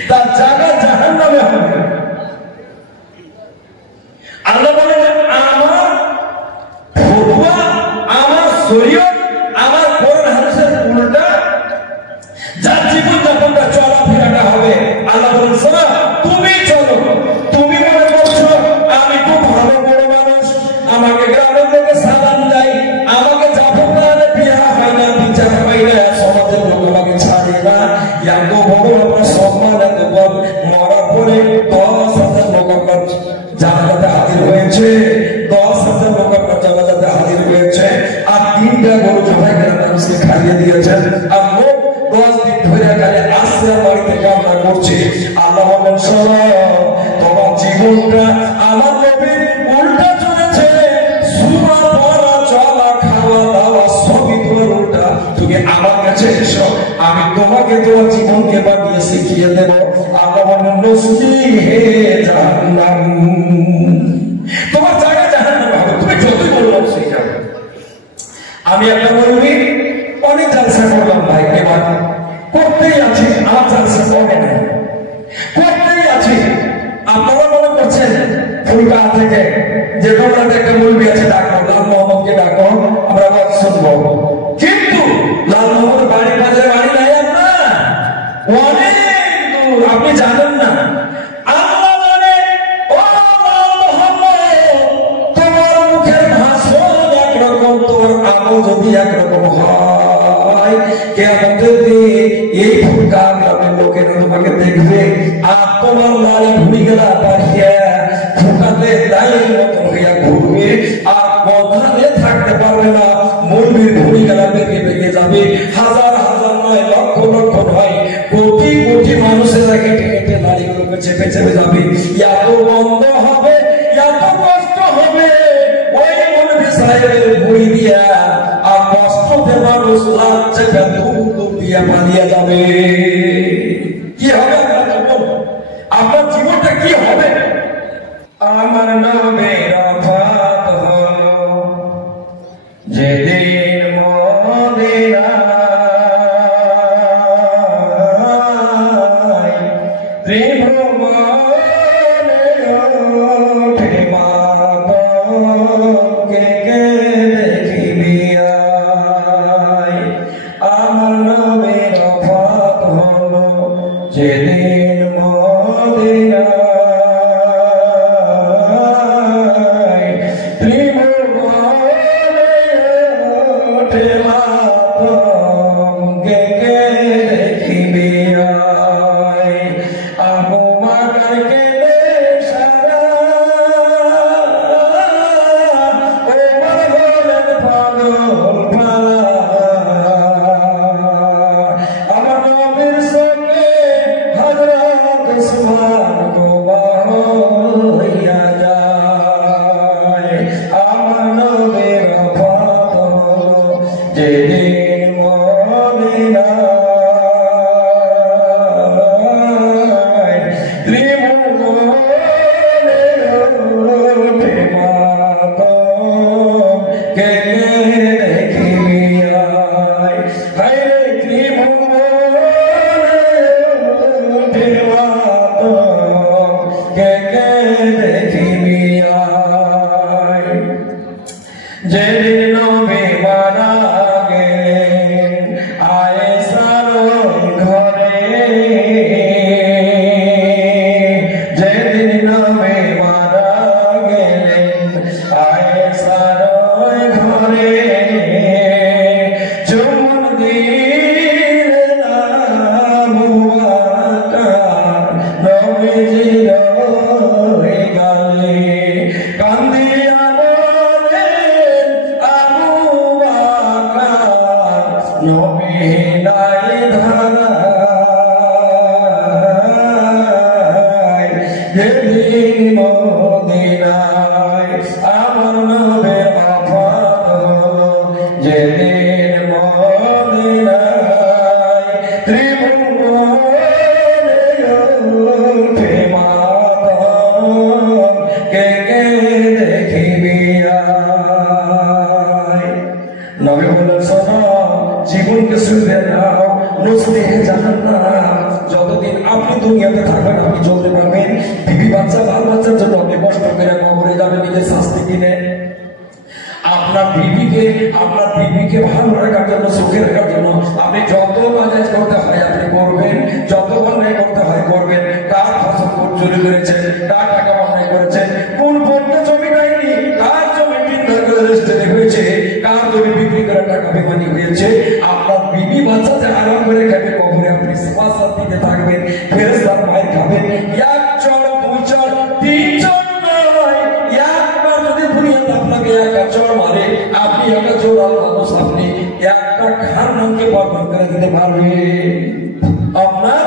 তার জায়গা জাহান্নামে হবে। আল্লাহ বলেন, আমার ফতোয়া, আমার শরীয়ত, আমার কোরআন হাদিসের উল্টা যার জীবন যাপনটা চলাফেরাটা হবে, আল্লাহ বলেন, শোনো, তুমি চলো, তুমি মনে করছো আমি খুব ভালো বড় মানুষ, আমাকে গ্রামের থেকে সালাম দেয়, আমাকে জাফরদানে বিয়া হয় না, বিচার হয় না, সমাজের লোক আমাকে ছাড়ে না, এত বড় আপনার সম্মান, এত বড়, মরার পরে 10,000 লোক আপনার জানাজাতে হাজির হয়েছে, 10,000 লোক আপনার জানাজাতে হাজির হয়েছে, আর 3টা গরু জবাই করে মানুষকে খাইয়ে দিয়েছেন, আর লোক 10 দিন ধরে গেলে আশ্রয় বাড়িতে কামনা করছে। আল্লাহ বলেন, শোনো, তোমার জীবনটা আমার নবীর উল্টা চলেছে, শোনা পড়া চলা খাওয়া দাওয়া সবই তোমার উল্টা। তুমি আমার কাছে এসো, আমি তোমাকে তোমার জীবনকে বানিয়ে শিখিয়ে দেব। আল্লাহ বলেন, নসলিহে জাহান্নাম, তোমার জায়গা জাহান্নামে হবে, তুমি যতই বললো সেই যাবে। আমি একটা বলবি, অনেক জালসা করলাম ভাই, এবার করতেই আছি, আমার জালসা করে না, করতেই আছি। আপনারা মনে করছেন ফুলকা থেকে যে তোমরা একটা বলবি আছে, ডাকো লাল মোহাম্মদকে, ডাকো, আমরা আবার শুনবো, কিন্তু লাল মোহাম্মদ বাড়ি বাজারে বাড়ি নাই আপনার, অনেক দূর, আপনি জানেন না। আল্লাহ বলে, ও লাল মোহাম্মদ, তোমার মুখের ভাষণ একরকম, তোমার আমল যদি একরকম হয়, ভাই কিয়ামতের দিন এই ফুলকা গ্রামের লোকেরা তোমাকে দেখবে আর তোমার লাল ভুড়ি গেলা পাঠিয়ে ফুকাতে দায়ের মতো হইয়া ঘুরবে আর বধানে থাকতে পারবে না মুরগির ভুড়ি গেলা বেরিয়ে বেরিয়ে যাবে হাজার হাজার নয় লক্ষ লক্ষ নয় কোটি কোটি মানুষেরা কেটে কেটে নারীগুলোকে চেপে চেপে যাবে এত বন্ধ হবে এত কষ্ট হবে ওই মৌলভী সাহেবের ভুড়ি দিয়া আর কষ্টতে মানুষ লাগছে দূর দিয়া পালিয়ে যাবে কি হবে আপনার জীবনটা কি হবে আমার নবীর ওফাত হলো যেদিন মদিনায় ত্রিভুবনে ওঠে মাতঙ্গে কে দেখিবি আয় আমার নবীর ওফাত হলো যেদিন মদিনায় ত্রিভুবনে ওঠে মাতঙ্গে কে দেখিবি আয় আবু বকর কেঁদে সারা ওমর হলেন পাগল পালা আমার নবীর সঙ্গে হযরত উসমান গোবাহ হইয়া যায় আমার নবীর ওফাত হলো যেদিন মদিনায় ত্রিভুবনে ওঠে মাতঙ্গে কে দেখিবি আয় হায়রে ত্রিভুবনে ওঠে মাতঙ্গে কে দেখিবি আয় যেদিন নবী মারা গেলেন আয়েশার ঘরে যেদিন নবী মারা গেলেন আয়েশার ঘরে চুমুন দিলেন আবু বকর নবীজির গালে কান্দিয়া বলেন আবু বকর নবী নাই ধারায় যেদিন মদিনায় আমার নবীর ওফাত হলো যেদিন মদিনায় ত্রিভুবনে ওঠে মাতঙ্গে কে দেখিবি আয় নবী বলেন শোনো জীবনকে সুখে নাও নুসরিহে জাহান্নাম যতদিন আপনি দুনিয়াতে থাকবেন আপনি চলতে পারবেন বিবি বাচ্চা বাল বাচ্চার জন্য আপনি কষ্ট করে কবরে যাবেন নিজের শাস্তি কিনে আপনার বিবিকে ভালো রাখার জন্য সুখে রাখার জন্য আপনি যত কাজ করতে হয় আপনি করবেন যত অন্যায় করতে হয় করবেন কার ফসল চুরি করেছেন কার টাকা অন্যায় করেছেন কোন পড়তে জমি নেয়নি কার জমি রেজিস্ট্রি হয়েছে কার জমি বিক্রি করে টাকা বেমানি হয়েছে আপনার বিবি বাচ্চাতে আরাম করে খাবে কবরে আপনি শান্তিতে থাকবেন ফেরেশতার মায়ের খাবেন এক চড় দুই চড় তিন চড় নয় একবার যদি দুনিয়াতে আপনাকে একটা চড় মারে আপনি একটা জোরাল মানুষ আপনি একটা খানদানকে বরবাদ করে দিতে পারবেন আপনার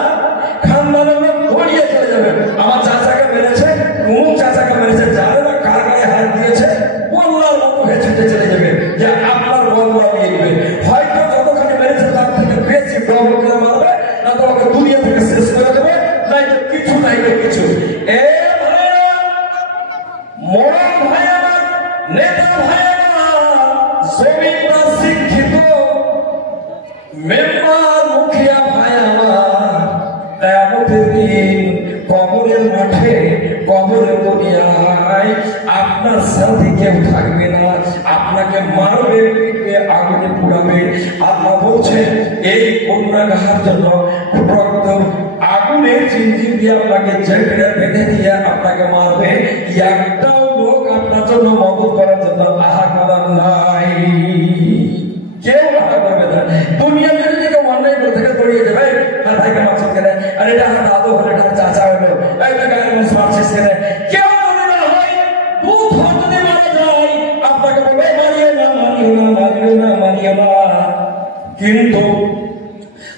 খানদানের দড়িয়ে চলে যাবেন আমার চাচাকে মেরেছে কোন চাচাকে মেরেছে জানে না কার গায়ে হাত দিয়েছে বল্লার মতো হয়ে ছুটে চলে যাবে যে আপনার বল্লা নিয়ে নেবে হয়তো যতখানি মেরেছে তার থেকে বেশি ডবল করে মারবে না তো ওকে দুনিয়া থেকে শেষ করে দেবে নাই তো কিছু নাই তো কিছু এ ভাইয়া মোড়ল ভাইয়া নেতা ভাইয়া জমিটা শিক্ষিত মেম্বার মুখিয়া ভাইয়া কিয়ামতের দিন কবরের মাঠে কবরের দুনিয়ায় আপনার সাথে কেউ থাকবে না আপনাকে মারবে আগুনে পুড়াবে আল্লাহ বলছেন এই গুনাহগারের জন্য রক্ত আগুনের চিনচিন দিয়ে আপনাকে জেলে বেঁধে দিয়ে আপনাকে মারবে একটাও লোক আপনার জন্য মদত করার জন্য আহা করার নাই কেউ আহা করবে না দুনিয়াতে যদি কেউ অন্যায় করে থাকে দড়িয়ে দেবে আর ভাইকে মারছিস কেন আর এটা আমার দাদু হলো এটা চাচা হলো এই তো গায়ের মানুষ মারছিস কেন কেউ যদি না হয় দুধ যদি মারা যায় আপনাকে বলবে মারিও না মারিও না মারিও না মারিও না কিন্তু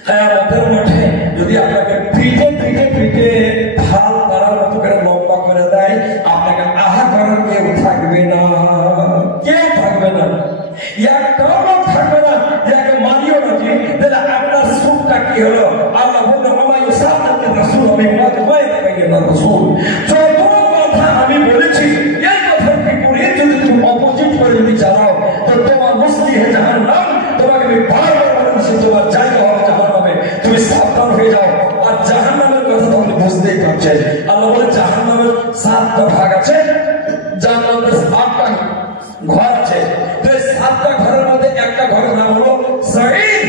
কিয়ামতের মাঠে যদি আপনাকে পিঠে পিঠে পিঠে ঢাল তারার মতো করে লম্বা করে দেয় আপনাকে আহা করার কেউ থাকবে না একটাও লোক থাকবে না যাকে মারিও নাকি তাহলে আপনার সুখটা কি হলো আল্লাহ বললেন আমায় সাহায্যের রাসূল আমি রাসূল যত কথা আমি বলেছি এই কথার বিপরীত যদি তুমি অপোজিট করে যদি চালাও তো তোমার মুস্তি হে জাহান্নাম তোমাকে আমি বারবার বলেছি তোমার জায়গা হবে জাহান্নামে তুমি সাবধান হয়ে যাও আর জাহান্নামের কথা তোমরা বুঝতেই পারছেন আল্লাহ বলে জাহান্নামের 7টা ভাগ আছে জান্নাতের 8টা ঘর আছে তো এই 7টা ঘরের মধ্যে একটা ঘরের নাম হলো সাঈদ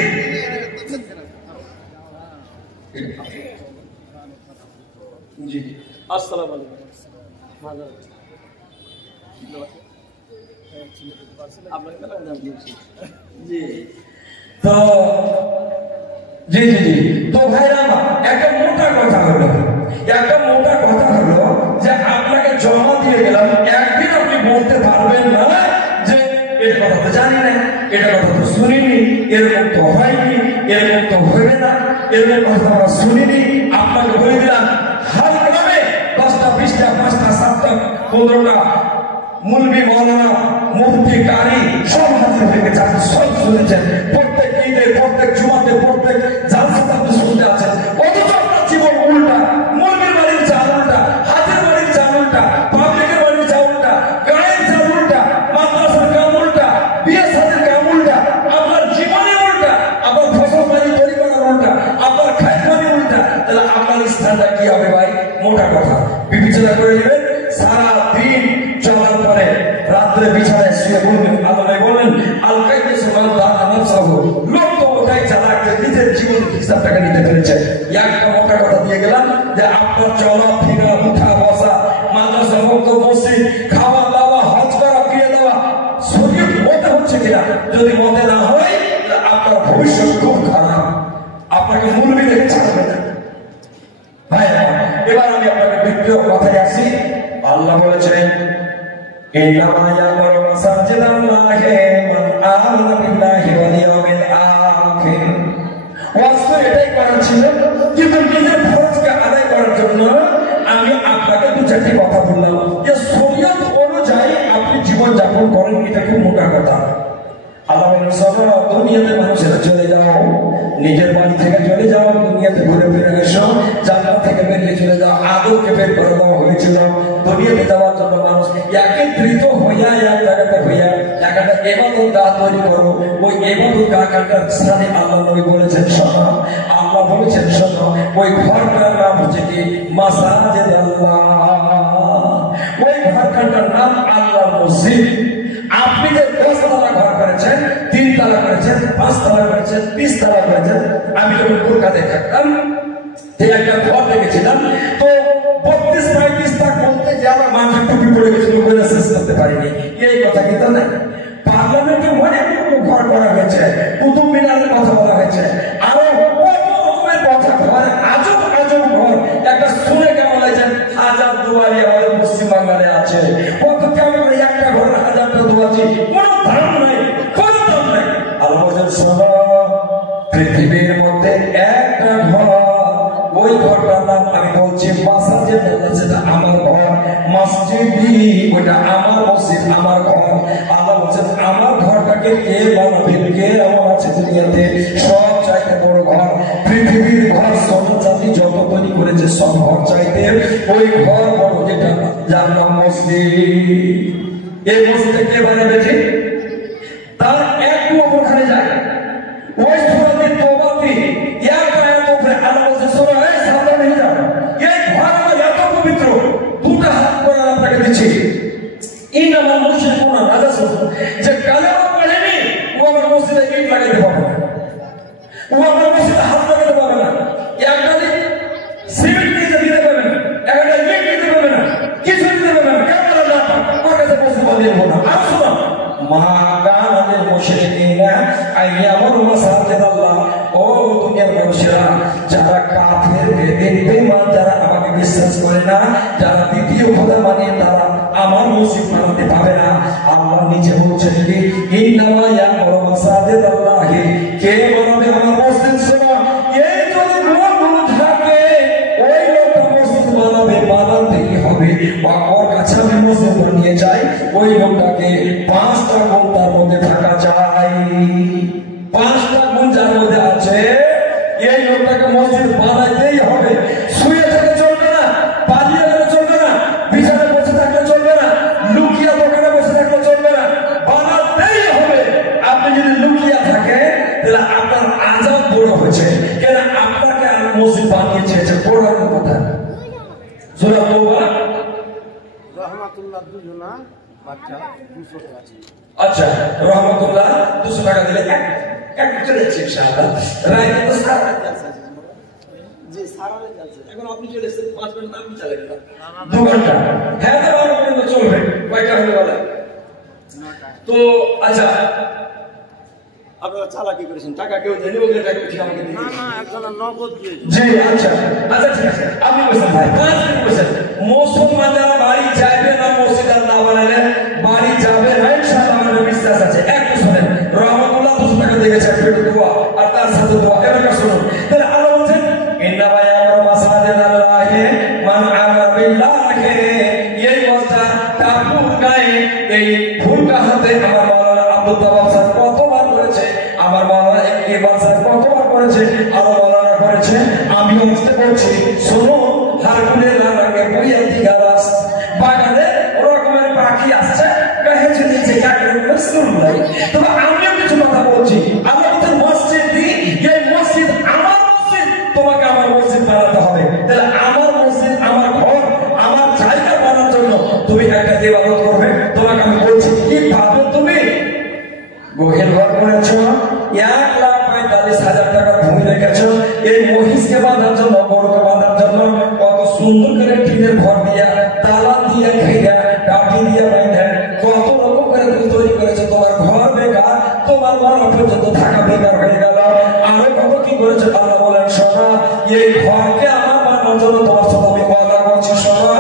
জি আসসালামু আলাইকুম জি তো জি জি জি তো ভাইরা একটা মোটা কথা হলো যে আপনাকে জমা দিয়ে গেলাম একদিন আপনি বলতে পারবেন না যে এর কথা তো জানি না এটা কথা তো শুনিনি এরকম তো হয়নি এরকম তো হবে না এরকম কথা আমরা শুনিনি আপনাকে বলে দিলাম হার গ্রামে 10টা 20টা 5টা 7টা 15টা মুলবি মৌলানা মুফতি কারি সব হাজির হয়ে গেছে আপনি সব শুনেছেন প্রত্যেক ঈদে প্রত্যেক জুমাতে প্রত্যেক জালসাতে আপনি শুনতে আছেন অথচ আপনার জীবন উল্টা মুলবির বাড়ির চাল উল্টা হাজির বাড়ির চাল উল্টা পাবলিকের বাড়ির চাল উল্টা গায়ের চাল উল্টা মাদ্রাসার কাম উল্টা বিয়ে সাজের কাম উল্টা আপনার জীবনে উল্টা আপনার ফসল বাড়ি তৈরি করার উল্টা আপনার খায় বাড়ি উল্টা তাহলে আপনার স্থানটা কি হবে ভাই মোটা কথা বিবেচনা করে নেবেন সারা দিন চলার পরে রাত্রে বিছানায় শুয়ে বলবেন আল্লাহ বলেন আল কাইদাসু মান দানা নাফসাহু লোক তো ওটাই চালাকে নিজের জীবন হিসাবটাকে নিতে পেরেছে একটা মোটা কথা দিয়ে গেলাম যে আপনার চলা ফেরা উঠা বসা মাদ্রাসা মুক্ত মসজিদ খাওয়া দাওয়া হজ করা ফিরে দেওয়া শরীর মতে হচ্ছে কিনা যদি মতে না হয় আপনার ভবিষ্যৎ খুব খারাপ আপনাকে মুলবি দেখে ছাড়বে না ভাই এবার আমি আপনাকে দ্বিতীয় কথায় আসি আল্লাহ বলেছেন ইন্নামা ইয়া'মুরু মাসাজিদাল্লাহি মান আমানা বিল্লাহি ওয়াল ইয়াউমিল আখির ওয়াসফ এটাই করার ছিল কিন্তু নিজের ফরজকে আদায় করার জন্য আমি আপনাকে দু চারটি কথা বললাম যে শরীয়ত অনুযায়ী আপনি জীবন যাপন করেন এটা খুব মোটা কথা আল্লাহ বলেন দুনিয়াতে মানুষেরা চলে যাও নিজের বাড়ি থেকে চলে যাও দুনিয়াতে ঘুরে ফিরে এসো জান্নাত থেকে বেরিয়ে চলে যাও আদমকে বের করে দেওয়া হয়েছিল দুনিয়াতে যাওয়ার জন্য মানুষ একত্রিত হইয়া এক জায়গাতে হইয়া একটা ইবাদত গাহ তৈরি করো ওই ইবাদত গাহটার স্থানে আল্লাহ নবী বলেছেন শোনো আল্লাহ বলেছেন শোনো ওই ঘরটার নাম হচ্ছে কি মাসাজিদ আল্লাহ ওই ঘরটার নাম আল্লাহর মসজিদ আপনি যে 10 তলা ঘর করেছেন 3 তলা করেছেন 5 তলা করেছেন 20 তলা করেছেন আমি যখন কলকাতায় থাকতাম একটা ঘর দেখেছিলাম তো 32-35 টা করতে যে আমার মাথায় টুপি পড়ে গেছিল বলে শেষ করতে পারিনি এই কথা কিন্তু না পার্লামেন্টে অনেক ঘর করা হয়েছে কুতুব মিনারের কথা বলা হয়েছে আরো কত রকমের কথা ঘর আজব আজব ঘর একটা শুনে কেমন লাগছে হাজার দুয়ারি আমাদের পশ্চিমবাংলায় আছে কত কেমন একটা ঘর হাজারটা দুয়ারি কোনো দাম নাই কোনো দাম নাই আল্লাহ বলেন শোনো পৃথিবীর মধ্যে একটা ঘর ওই ঘরটার নাম আমি বলছি মাসাজিদ আল্লাহ সেটা আমার ঘর মসজিদি ওটা আমার মসজিদ আমার ঘর আল্লাহ বলছেন আমার ঘরটাকে কে বানাবে কে আমার আছে দুনিয়াতে সব চাইতে বড় ঘর পৃথিবীর ঘর সন্তানি যত তৈরি করেছে সব ঘর চাইতে ওই ঘর বড় যেটা যার নাম মসজিদ এই মসজিদে কে বানাবে ঠিক তার একটু ওখানে যায় ওই সূরাতে তওবাতে এক আয়াত উপরে আল্লাহ বলেছেন সূরা এই সাবধান হয়ে যাও এই ঘর আমার এত পবিত্র দুটো হাত করে আপনাকে দিচ্ছি ইন্নামাল মুশরিকুনা নাজাসুন যে কালেমা পড়েনি ও আমার মসজিদে ইট লাগাইতে পারবে না ও আমার মসজিদে হাত লাগাইতে পারবে না একটা দিন সিমেন্ট নিয়ে দিতে পারবে না একটা ইট দিতে পারবে না কিছু দিতে পারবে না কেন আল্লাহ ওর কাছে মসজিদ বানিয়ে দেবো না আর শোনো মা কানা লিল মুশরিকিনা আই আইয়ামুল মাসাজিদ আল্লাহ, ও দুনিয়ার মানুষেরা, যারা কাফের বেঈমান, যারা আমাকে বিশ্বাস করে না, যারা দ্বিতীয় খোদা মানে, তারা আমার মসজিদ বানাতে পাবে না। আল্লাহ নিজে বলছেন কি, ইন্নামা ইয়ামুরু মাসাজিদ আল্লাহ, কে বানাবে আমার মসজিদ? শোনা, এই যদি গুণগুলো থাকে, ওই লোকটা মসজিদ বানাবে, বানাতেই হবে। বা ওর কাছে আমি মসজিদ বানিয়ে যাই, ওই লোকটাকে 5টা গুণ তার মধ্যে থাকা চাই। 5টা গুণ যার মধ্যে আছে, এই লোকটাকে মসজিদ বানাইতেই হবে। শুয়ে থেকে চলবে না, পালিয়ে গেলে চলবে না, বিছানায় বসে থাকলে চলবে না, লুকিয়ে দোকানে বসে থাকলে চলবে না, বানাতেই হবে। আপনি যদি লুকিয়ে থাকে, তাহলে আপনার আযাব বড় হয়েছে, কেন আপনাকে আর মসজিদ বানিয়েছে, বড় কথা। সূরা তাওবা রহমাতুল্লাহ দুজনা বাচ্চা 200 টাকা। আচ্ছা, রহমাতুল্লাহ 200 টাকা দিলে এক চলে যাচ্ছে ইনশাআল্লাহ। রাইট, তো সারা জি সারালে যাচ্ছে। এখন আপনি চলে এসেছেন 5 ঘন্টা, আপনি চালাবেন 2 ঘন্টা। হ্যাঁ, তো 12 ঘন্টা চলবে, কয়টা হয়ে গেল? তো আচ্ছা, আপনারা চালাকি করেছেন, টাকা কেউ দেয়নি, ওগুলো টাকা ঠিক আমাকে দিয়ে না না একজন নগদ দিয়েছে। জি আচ্ছা আচ্ছা, ঠিক আছে। আপনি বলছেন ভাই 5 মিনিট বলছেন, মুসলমানরা বাড়ি যাবে না, মসজিদ আর না বানালে বাড়ি যাবে না, ইনশাআল্লাহ আমাদের বিশ্বাস আছে। একটু শুনেন, রহমাতুল্লাহ 200 টাকা দিয়েছে, একটু দোয়া আর তার সাথে দোয়া, এবার শুনুন। তাহলে আল্লাহ বলছেন, ইন্নামা ইয়ামুরু মাসাজিদ আল্লাহ মান আমারা বিল্লাহি, এই ওয়াজটা কাপুর গায়ে, এই ফুলকাহাতে আমার মাওলানা আব্দুল তাওয়াব স্যার কতবার করেছে, আমার মাওলানা ইকবাল স্যার কতবার করেছে, আরো মাওলানা করেছে, আমি বুঝতে পারছি। শোনো, হারকুলে লাগাকে বইয়া দিগারাস বাগানে ওরকমের পাখি আসছে, কহেছে নিচে কাকড়ে শুনুন নাই। তবে আমিও কিছু কথা বলছি। আল্লাহ বলছেন মসজিদ দি, এই মসজিদ আমার মসজিদ, তোমাকে আমার মসজিদ বানাতে হবে। তাহলে আমার মসজিদ, আমার ঘর, আমার জায়গা বানানোর জন্য তুমি একটা ইবাদত করবে। তোমাকে আমি বলছি, কি ভাবে তুমি গোহের ঘর করেছ, 1,45,000 টাকা ভূমি রেখেছ, এই মহিষকে বাঁধার জন্য, গরুকে বাঁধার জন্য কত সুন্দর করে টিনের ঘর দিয়া, তালা দিয়ে ঘেরা, কাঠি দিয়ে বেঁধে, কত রকম করে তুমি তৈরি করেছো। তোমার ঘর বেকার, তোমার মরা পর্যন্ত থাকা বেকার হয়ে গেল। আরো কত কি করেছো? আল্লাহ বলেন, শোনা, এই ঘরকে আমার বানানোর জন্য তোমার সাথে আমি ওয়াদা করছি। শোনা,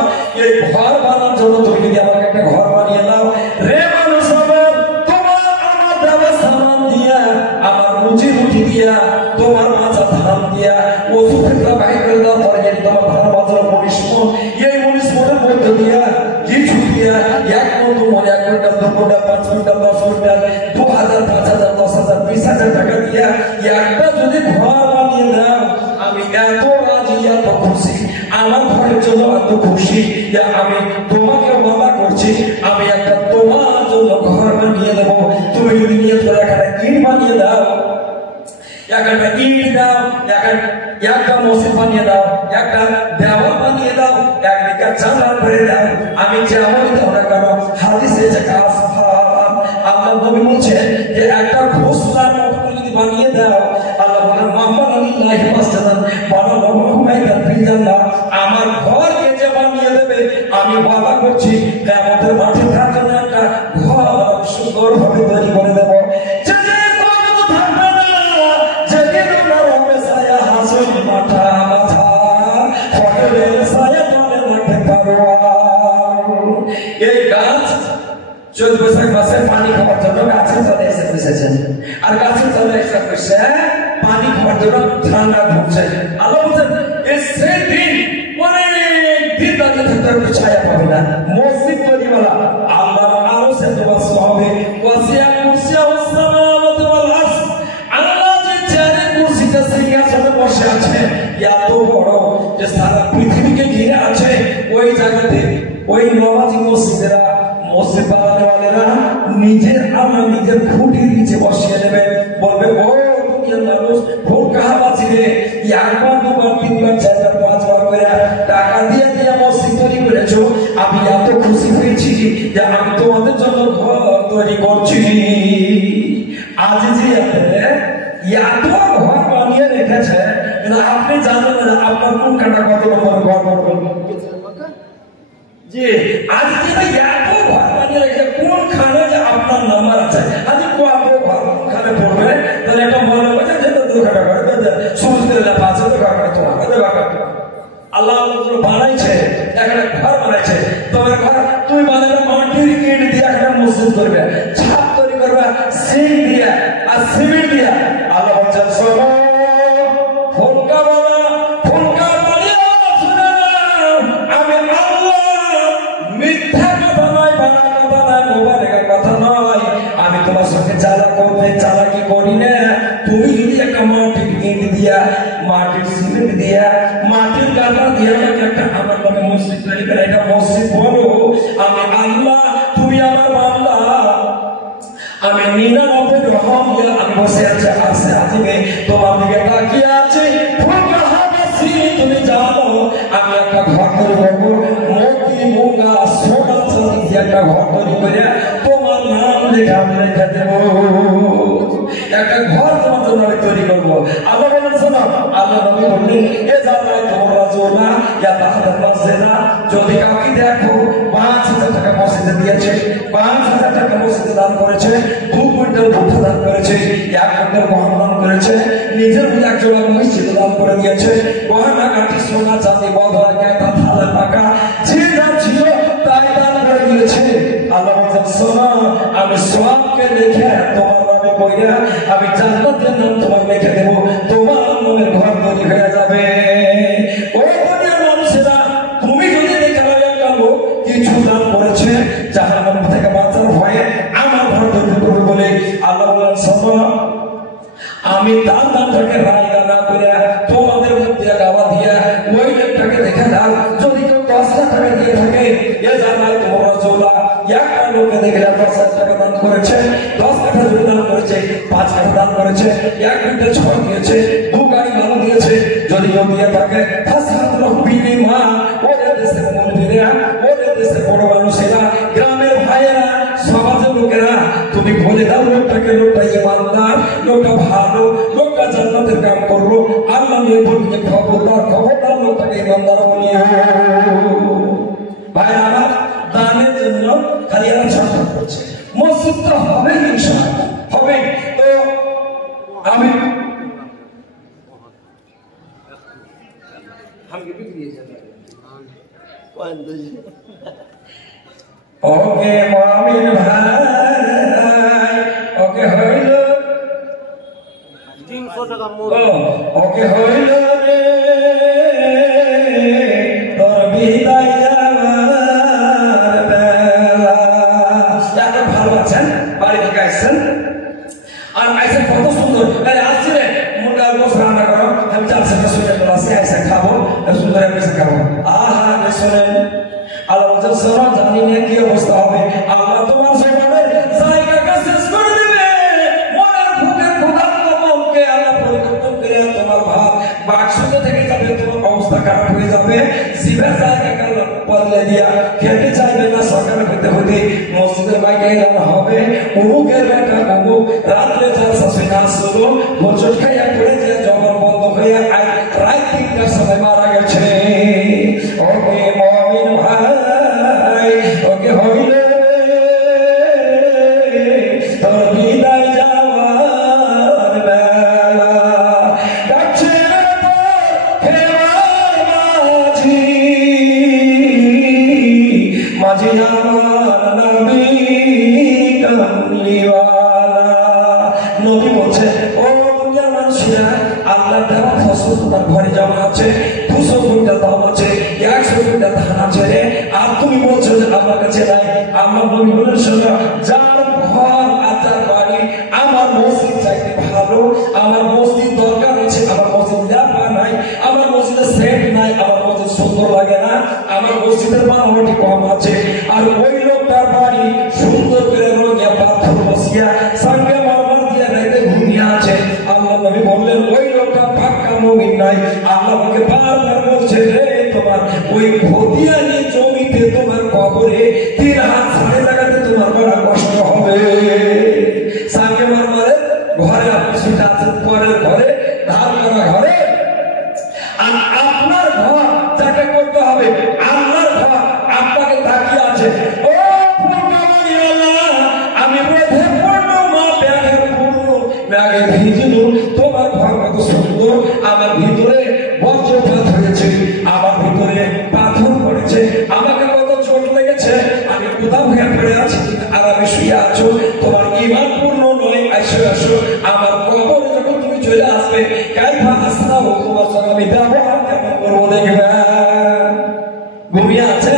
এই ঘর বানানোর জন্য তুমি যদি আমাকে একটা ঘর বানিয়ে দাও, রে মানুষ হবে, তোমার আমার দেওয়া সামান দিয়া, আমার রুজি রুটি দিয়া, তোমার মাথা ধান দিয়া, ওষুধটা বাইর করে দেওয়ার পরে যদি তোমার ভালো বাজার 19 মণ, এই 19 মণের মধ্যে দিয়া কিছু দিয়া 1 মণ, 2 মণ, 1 কুইন্টাল, 2 কুইন্টাল, 5 কুইন্টাল, 10 কুইন্টাল, 2,000, 5,000, 10,000, 20,000 টাকা দিয়া একটা যদি ঘর বানিয়ে দাও, আমি এত রাজি, এত খুশি, আমার ঘরের জন্য এত খুশি যে আমি তোমাকে ওয়াদা করছি, আমি একটা তোমার জন্য ঘর বানিয়ে দেবো। তুমি যদি নিয়ত করে একটা ইট বানিয়ে দাও, একটা ইট দাও, একটা মসজিদ বানিয়ে দাও, একটা দেওয়াল বানিয়ে দাও, একটা জানালা করে দাও, আমি যেমনই দাও না কেন, হাদিসে যে কাজ আল্লাহ নবী বলছেন যে একটা ঘোষণার মতো যদি বানিয়ে দাও, আল্লাহ বলেন, মাম্মান আলিল্লাহি মাসজিদান বানাল্লাহু বাইতান ফিল জান্নাহ, আমার ঘরকে যে বানিয়ে দেবে, আমি ওয়াদা করছি কিয়ামতের মাঠে তার জন্য একটা ঘর সুন্দরভাবে তৈরি করে দেব। যেদিন কোনো থাকবে না, যেদিন ওনার হবে ছায়া হাসুন মাথা মাথা, ফটরের ছায়া তলে রাখতে পারো। এই গাছ চৈত বৈশাখ মাসে পানি খাওয়ার জন্য গাছের তলে এসে বসেছেন, আর গাছের তলে এসে বসে পানি খাওয়ার জন্য ঠান্ডা ঢুকছে। আল্লাহ বলছেন, সেই দিন অনেক দিন দাঁড়িয়ে থাকতে হবে, ছায়া পাবে না। মসজিদ তৈরিওয়ালা আল্লাহ আরো সে তোমার হবে, ওয়াসিয়া কুরসিয়া ওয়াসসামাওয়াতি ওয়াল আরশ, আল্লাহ যে চেয়ারে কুরসিতে সিংহাসনে বসে আছে, এত বড় যে সারা পৃথিবীকে ঘিরে আছে, ওই জায়গাতে ওই নমাজি মসজিদেরা, মসজিদ বানানোয়ালেরা নিজের আমরা নিজের খুঁটির নিচে বসিয়ে নেবে, বলবে, ও দুনিয়ার মানুষ, ভোট কাহাবাজি রে, 1বার 2বার 3বার 4বার 5বার করে টাকা দিয়ে দিয়ে মসজিদ তৈরি করেছো, আমি এত খুশি হয়েছি যে আমি তোমাদের জন্য ঘর তৈরি করছি। আজ যে এত ঘর বানিয়ে রেখেছে, কিন্তু আপনি জানেন না আপনার কোন কাটা কত নম্বর ঘর করবেন। যে আজ যে এত ঘর বানিয়ে রেখে কোনখানে যে আপনার নাম্বার আছে, আজ কত ঘর খানে পড়বে, ঘটা করে সূর্যের লেখা আছে তোমাকে দেবা আল্লাহ বানাইছে একটা ঘর বানাইছে তোমার ঘর তুমি বানাবে মাটির ইট দিয়ে একটা মসজিদ করবে ছাদ তৈরি করবে সিং দিয়ে আর সিমেন্ট দিয়ে আল্লাহ বলছেন শোনো ফুলকা বাবা ফুলকা বানিয়ে শুনে আমি আল্লাহ মিথ্যা কথা নয় বানা কথা নয় মোবাইলের কথা নয় আমি তোমার সঙ্গে চালাকি করি না তুমি যদি একটা মাটির ইট দিয়া মাটির সিমেন্ট দিয়া মাটির গাদা দিয়া একটা আমার নামে মসজিদ তৈরি করে এটা মসজিদ বলো আমি আল্লাহ তুমি আমার বান্দা আমি 99 রহম দিয়া আমি বসে আছি আসে আজিবে তোমার দিকে তাকিয়ে আছি ফুলকা হাবাসি তুমি জানো আমি একটা ঘর তৈরি করবো মতি মুঙ্গা সোনা চাঁদি দিয়ে একটা ঘর তৈরি করে তোমার নাম লেখা আমি রেখে দেবো একটা ঘর তোমার জন্য আমি তৈরি করবো আল্লাহ বলেন শোনো আল্লাহ নবী বললেন এ জানাই তোমরা জোনা ইয়া তাহাদের মসজিদা যদি কাউকে দেখো 5000 টাকা মসজিদে দিয়েছে 5000 টাকা মসজিদে দান করেছে 2 কুইন্টাল ভুট্টা দান করেছে 1 কুইন্টাল গম দান করেছে নিজের এক জোড়া মসজিদে দান করে দিয়েছে গহনা কাটি সোনা চাঁদি বদলা গায়তা থালা টাকা যে যা ছিল তাই দান করে দিয়েছে আল্লাহ বলেন শোনো আমি সওয়াবকে দেখে তোমার নামে কইরা আমি জান্নাতের নাম তোমার লিখে দেব তোমার নামের ঘর তৈরি হয়ে যাবে ওই দুনিয়ার মানুষেরা তুমি যদি দেখে একটা লোক কিছু দান করেছে জাহান্নাম থেকে বাঁচার ভয়ে আমার ঘর তৈরি করবে বলে আল্লাহ বলেন শোনো আমি দানটাকে রায়গা না করে তোমাদের মধ্যে গাওয়া দিয়া ওই লোকটাকে দেখে দাও যদি কেউ 10,000 টাকা দিয়ে থাকে এ জানাই তোমরা চোলা একটা লোককে দেখলে 10,000 টাকা দান করেছে 10 কাঠা জমি দান করেছে 5 কাঠা দান করেছে 1 কুইন্টাল ছড় দিয়েছে 2 গাড়ি মাল দিয়েছে যদি কেউ দিয়ে থাকে মা ওদের দেশে মন্দিরা ওদের দেশে বড় মানুষেরা গ্রামের ভাইয়েরা সমাজের লোকেরা তুমি বলে দাও লোকটাকে লোকটা ইমানদার লোকটা ভালো লোকটা জান্নাতের কাম করলো আল্লাহ নিয়ে বলবে খবরদার লোকটাকে ইমানদার বলিও ভাইরা আমার দানের জন্য খালি এরা ছটফট করছে মসজিদ তো হবে ইনশাআল্লাহ হবে তো আমি ওকে মুমিন ভাই ওকে হইল 300 টাকা ওকে হইল রে তোর বিদায় যাওয়ার বেলা যারা ভালো আছেন বাড়ি থেকে আসছেন আর আইসেন কত সুন্দর আসছি রে মুরগার গোস রান্না করো আমি 400 শুনে ক্লাসে আইসে খাবো সুন্দর এসে খাবো আহা শোনেন আল্লাহ বলছেন শোনো জানি না কি অবস্থা হবে আল্লাহ তোমার জীবনের জায়গাটা শেষ করে দিবে মনের ভুকে ক্ষুধার্ত মনকে আল্লাহ পরিবর্তন করে তোমার বাক্সতে থেকে যাবে তোমার অবস্থা খারাপ হয়ে যাবে জিভের জায়গাটা বদলে দিয়া খেতে চাইবে না সকালে হইতে হইতে মসজিদের বাইকে এলান হবে উমুকের বেটা উমুক রাত্রে যার শাশুড়ি নাচ শুরু হোঁচট খাইয়া পড়ে যে জবর বন্ধ হইয়া রাত 3টার সময় মারা গেছে ওকে মুমিন ভাই ওকে হইলে তোর বিদায় যাওয়ার বেলা ডাকছে মাঝি আমার নবী কামলিওয়ালা নবী বলছে ও দুনিয়ার মানুষেরা আল্লাহ দেওয়া ফসল তোমার ঘরে জমা আছে 200 কুইন্টাল দাম আছে 100 কুইন্টাল ধান আছে রে আর তুমি বলছো যে আমার কাছে নাই আমার নবী বলেন শোনো যার ঘর আর যার বাড়ি আমার মসজিদ চাইতে ভালো আমার মসজিদ দরকার আছে আমার মসজিদ ল্যাম্পা নাই আমার মসজিদে সেট নাই আমার মসজিদ সুন্দর লাগে না আমার মসজিদের মানবটি কম আছে আর ওই লোকটার বাড়ি সুন্দর করে রঙিয়া পাথর বসিয়া সঙ্গে মারবার দিয়ে রাইতে ঘুমিয়ে আছে আল্লাহ নবী বললেন ওই লোকটা পাক্কা মুমিন নাই আল্লাহ ওকে বারবার বলছে রে তোমার ওই ভদিয়ানি জমিতে তোমার কবরে 3 হাত ছাড়ে লাগাতে তোমার বড় কষ্ট হবে সঙ্গে মারবারে ঘরে আপনি সেটা আছেন পরের ঘরে ধার করা ঘরে আর আপনার ঘর যাকে করতে হবে আল্লাহর ঘর আপনাকে তাকিয়ে আছে ও আমি ব্যাগে ভিজলু তোমার ঘর কত চলে আসবে কাইফা আসলামু তোমার সঙ্গে আমি ব্যবহার কেমন করবো দেখবেন ঘুমিয়ে আছে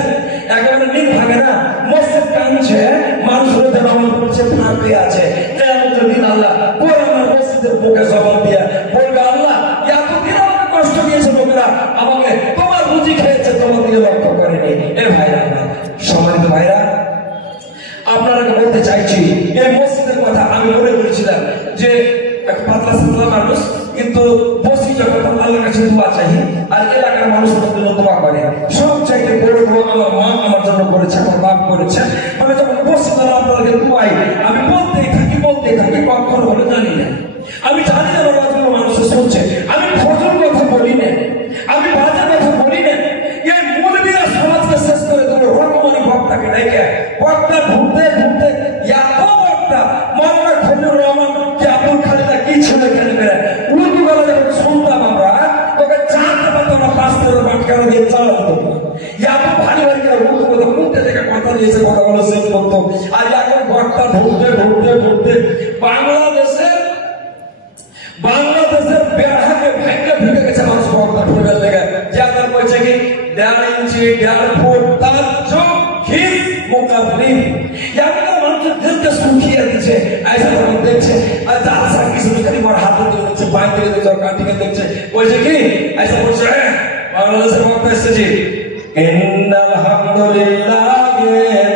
একেবারে নিন ভাগে না মসজিদ কাঁদছে মানুষের নামাজ পড়ছে ফাঁকে আছে কিয়ামতের দিন আল্লাহ কোরআন আর মসজিদের বুকে জবাব দিয়ে বলবে আল্লাহ এতদিন আমাকে কষ্ট দিয়েছে লোকেরা আমাকে তোমার রুজি খেয়েছে তোমার দিকে লক্ষ্য করেনি এ ভাইরা সম্মানিত ভাইরা আপনারা বলতে চাইছি এই মসজিদের কথা আমি বলে বলেছিলাম যে পাতলা সাতলা মানুষ কিন্তু বসি যখন আল্লাহর কাছে দোয়া চাই আর এলাকার মানুষের জন্য দোয়া করে সব চাইতে বড় দোয়া আমার মা আমার জন্য করেছে আমার বাপ করেছে মানে যখন বসি তারা আপনাদেরকে দোয়াই আমি বলতেই থাকি কখন হলে জানি না আমি জানি না বাবাগুলো মানুষের শুনছে আমি ফজল কথা বলি না আমি বাজার কথা বলি না এই মৌলবীরা সমাজকে শেষ করে দেবো রকমানি বক্তাকে ডেকে বক্তা ঘুরতে এত বক্তা মাওলানা ফজলুর রহমান কি আব্দুল খালেদা কি ছেলে খেলে বেড়ে উর্দু গলা যখন শুনতাম আমরা তোকে জানতে পারতাম না পাঁচটার বাটকারা দিয়ে চালাতে হতো এত ভারী করে উর্দু কথা মুখতে থেকে কথা দিয়েছে কথা বলে শেষ করতো আর এখন বক্তা ঢুকতে বাংলাদেশের বেড়াকে ভাগ্যে ঢুকে গেছে মানুষ বক্তা ঢুকে লেগে যাদের বলছে কি 1.5 ইঞ্চি 1.5 ফুট তার চোখ খিস মোকাবলি এমন মানুষের দিলকে শুকিয়ে দিচ্ছে ऐसा যখন দেখছে আর যার সাথে কিছু খালি মার হাত দিয়ে দেখছে বাইরে দিয়ে দেখছে কাটিকে দেখছে বলছে কি ऐसा বলছে বাংলাদেশের বক্তা এসেছে ইন্নাল হামদুলিল্লাহি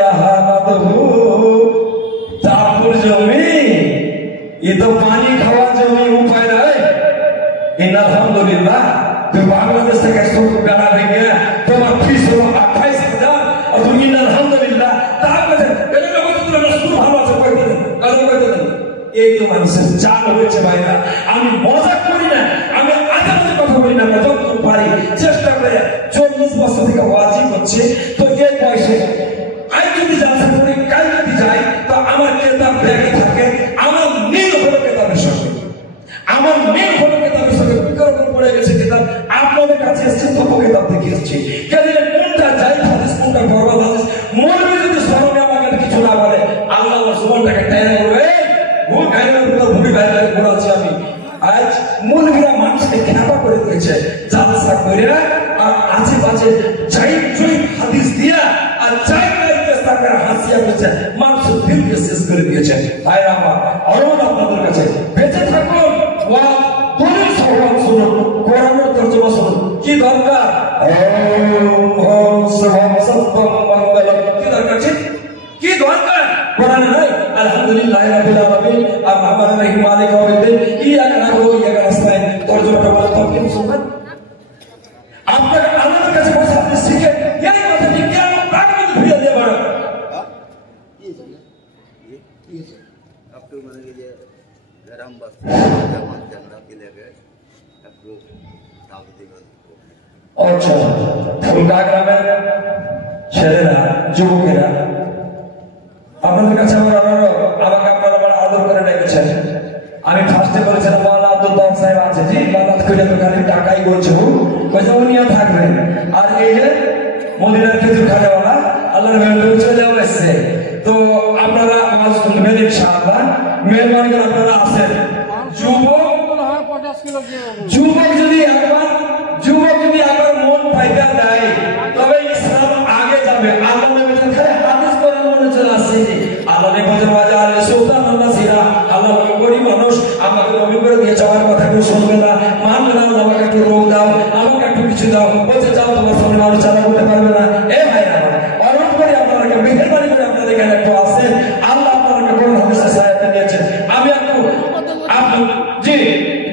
নাহমাদুহু তাপুর জমি ये तो पानी खावा जमी उपाय ना है अल्हम्दुलिल्लाह तो बांग्लादेश से कैसे तो बेड़ा भेंगे तुम्हारा फीस हो 28,000 और तुम अल्हम्दुलिल्लाह ताकत पहले लोगों तो तुम रसूल भावा से पढ़ते थे कदम करते थे एक तो मानसे चार হয়েছে ভাইরা আমি মজা করি না আমি আজে কথা বলি না যত পারি চেষ্টা করে 40 বছর থেকে ওয়াজি করছে তো এই বয়সে আজ যদি জালসা করি কাল যদি যাই তো আমার কিতাব ব্যাগে থাকে আমার নীল হলো কিতাবের সঙ্গে আমার নীল হলো কিতাবের সঙ্গে বিকল্প পড়ে গেছে কিতাব আপনাদের কাছে এসেছে তো কিতাব থেকে এসেছে কেন কোনটা যাই হাদিস কোনটা বরবাদ হাদিস মৌলবী যদি স্মরণে আমাকে কিছু না বলে আল্লাহ আমার জীবনটাকে টেনে নেবে ভুল গাইলের উপর ভুল বাইরে ঘোরাচ্ছি আমি আজ মৌলবীরা মানুষকে খেপা করে দিয়েছে জালসা করে আর আজে বাজে যাই হাদিস দিয়া আর যাই হাসিয়া বলছে মানুষের দিলকে শেষ করে দিয়েছে ভাইরা আমার অনুরোধ আপনাদের কাছে বেঁচে থাকুন ওয়া দলিল সহবাদ শুনুন কোরআনের তরজমা শুনুন কি দরকার ওম সর্বসত্তম মঙ্গলম কি দরকার কি দরকার কোরআনে নাই আলহামদুলিল্লাহি রাব্বিল আলামিন আর রহমানির রহিম মালিক ইয়াউমিদ্দিন ইয়াকা নাবুদু ওয়া ইয়াকা নাস্তাইন তরজমাটা বলে তৌফিক শুনুন আপনারা আমাদের কাছে বসে আপনি শিখে এই কথাটি কেন প্রাণবন্ত ভিড়ে দিয়ে বড় आपको मैंने ये गरम बस जमा चंदा के लगे आपको दाव देगा अच्छा ফুলকা গ্রামের ছেলেরা যুবকেরা আপনাদের কাছে আমাকে আপনারা বড় আদর করে ডেকেছেন আমি ফার্স্টে বলেছিলাম মাওলানা আব্দুল দাউদ সাহেব আছে জি মালাত কইলে তো খালি টাকাই বলছে কইছে উনিও থাকবেন আর এই যে মদিনার খেজুর খাওয়ালা আল্লাহর মেহরবানি চলে আসছে তো আপনারা আওয়াজ শুনবেন ইনশাআল্লাহ মেহরবানি করে আপনারা আসেন যুবক যদি একবার মন পাইতা দেয় তবে ইসলাম আগে যাবে আল্লাহ নবী খালি হাদিস কোরআন মনে চলে আসছে আল্লাহ নবী বাজার সুলতান নাসিরা আল্লাহ নবী গরিব মানুষ আমাকে নবী করে দিয়ে যাওয়ার কথা কেউ শুনবে না মানবে না আমাকে একটু রোগ দাও আমাকে একটু কিছু দাও বলতে যাও তোমার সামনে মানুষ চালা করতে পারবে না এ ভাই আমার অনুরোধ করি আপনাদেরকে মেহরবানি করে আপনাদের এখানে একটু আসেন আল্লাহ আপনাদেরকে কোন হাদিসে সহায়তা দিয়েছেন আমি একটু জি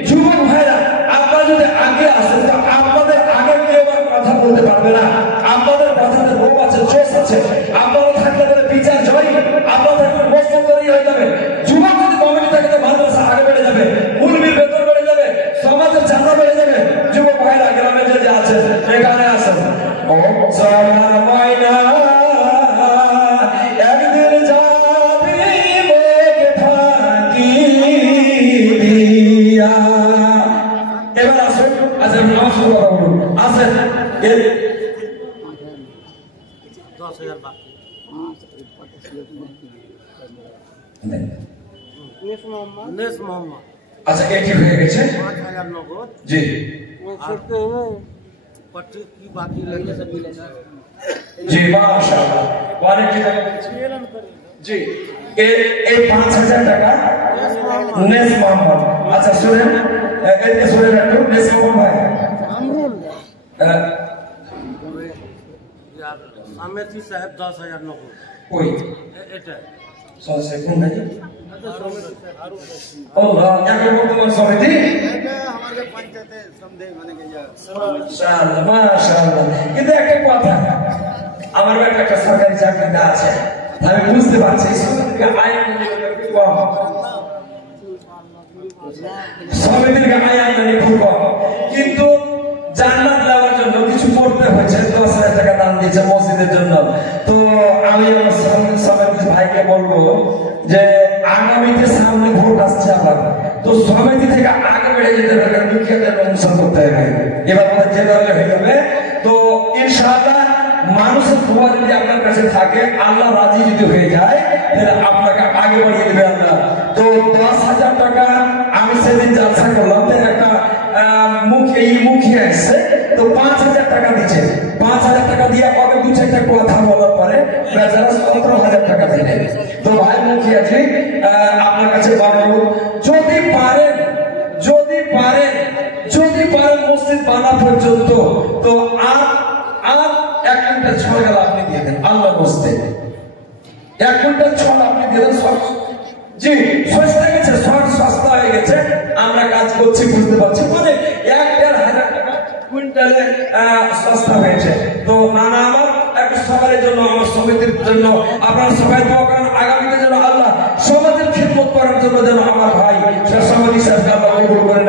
যুবক ভাইরা আপনারা যদি আগে আসেন তো আপনাদের আগে কেউ কথা বলতে পারবে না আপনাদের কথাতে রোগ আছে জোশ আছে আপনারা থাকলে পরে বিচার জয় আপনাদের মসজিদ তৈরি হয়ে যাবে যুবক যদি কমিটি থাকে তো মাদ্রাসা আগে বেড়ে যাবে মুলবির বেতন বেড়ে যাবে সমাজের চাঁদা বেড়ে যাবে যুবক ভাইরা গ্রামে যে আছে এখানে আসেন ও সোনা ময়না একদিন যাবি মেঘ ফাঁকি দিয়া এবার আসুন আচ্ছা নামাজ শুরু করা হলো আসেন 10,000 বাকি নেস মোহাম্মদ আচ্ছা এটি হয়ে গেছে 5000 নগদ জি पट्टी की बाकी लगे सब मिले জি মাশাআল্লাহ অনেক টাকা জি এই 5000 টাকা নেস মোহাম্মদ আচ্ছা শুনেন এই শুনেন একটু নেস মোহাম্মদ ভাই আমরুল আমেতি সাহেব 10000 নগদ ওই এটা সসে কোন নাই আল্লাহ এখন বর্তমান সমিতি এটা আমাদের পঞ্চায়েতে সমদে মানে কি মাশাআল্লাহ মাশাআল্লাহ কিন্তু একটা কথা আমার একটা সরকারি চাকরি আছে আমি বুঝতে পারছি সমিতিকে আয় কম সমিতিকে আয় আমদানি খুব কম কিন্তু জান্নাত দেওয়ার জন্য কিছু করতে হয়েছে 10,000 টাকা দান দিয়েছে মসজিদের জন্য তো আমি আমার সমিতির ভাইকে বলবো যে আগামীতে সামনে ভোট আসছে আবার তো সমিতি থেকে আগে বেড়ে যেতে হবে মুখিয়াদের অনুসরণ করতে হবে এবার আমাদের যে দলে হয়ে যাবে তো ইনশাআল্লাহ মানুষের দোয়া যদি আপনার কাছে থাকে আল্লাহ রাজি যদি হয়ে যায় তাহলে আপনাকে আগে বাড়িয়ে দেবে আল্লাহ তো 10,000 টাকা আমি সেদিন জালসা করলাম তো একটা মুখিয়া এসছে তো 5,000 টাকা দিচ্ছে 5,000 টাকা দিয়ে ওকে দু চারটা কথা বলার পরে বেচারা 17,000 টাকা দিলেন তো ভাই মুখিয়াজি আপনার কাছে অনুরোধ যদি পারেন মসজিদ বানা পর্যন্ত তো আর 1 কুইন্টাল ছড় গেল আপনি দিয়ে দেন আল্লাহ বসতে 1 কুইন্টাল ছড় আপনি দিয়ে দেন জি সস্তা গেছে সস্তা হয়ে গেছে আমরা কাজ করছি বুঝতে পারছি মানে 1,500 টাকা কুইন্টালে সস্তা হয়েছে তো নানা আমার একটা সবার জন্য আমার সমিতির জন্য আপনারা সবাই দোয়া করেন আগামীতে যেন আল্লাহ সমাজের খিদমত করার জন্য যেন আমার ভাই সমাধি সাহেবকে আল্লাহ কবুল করে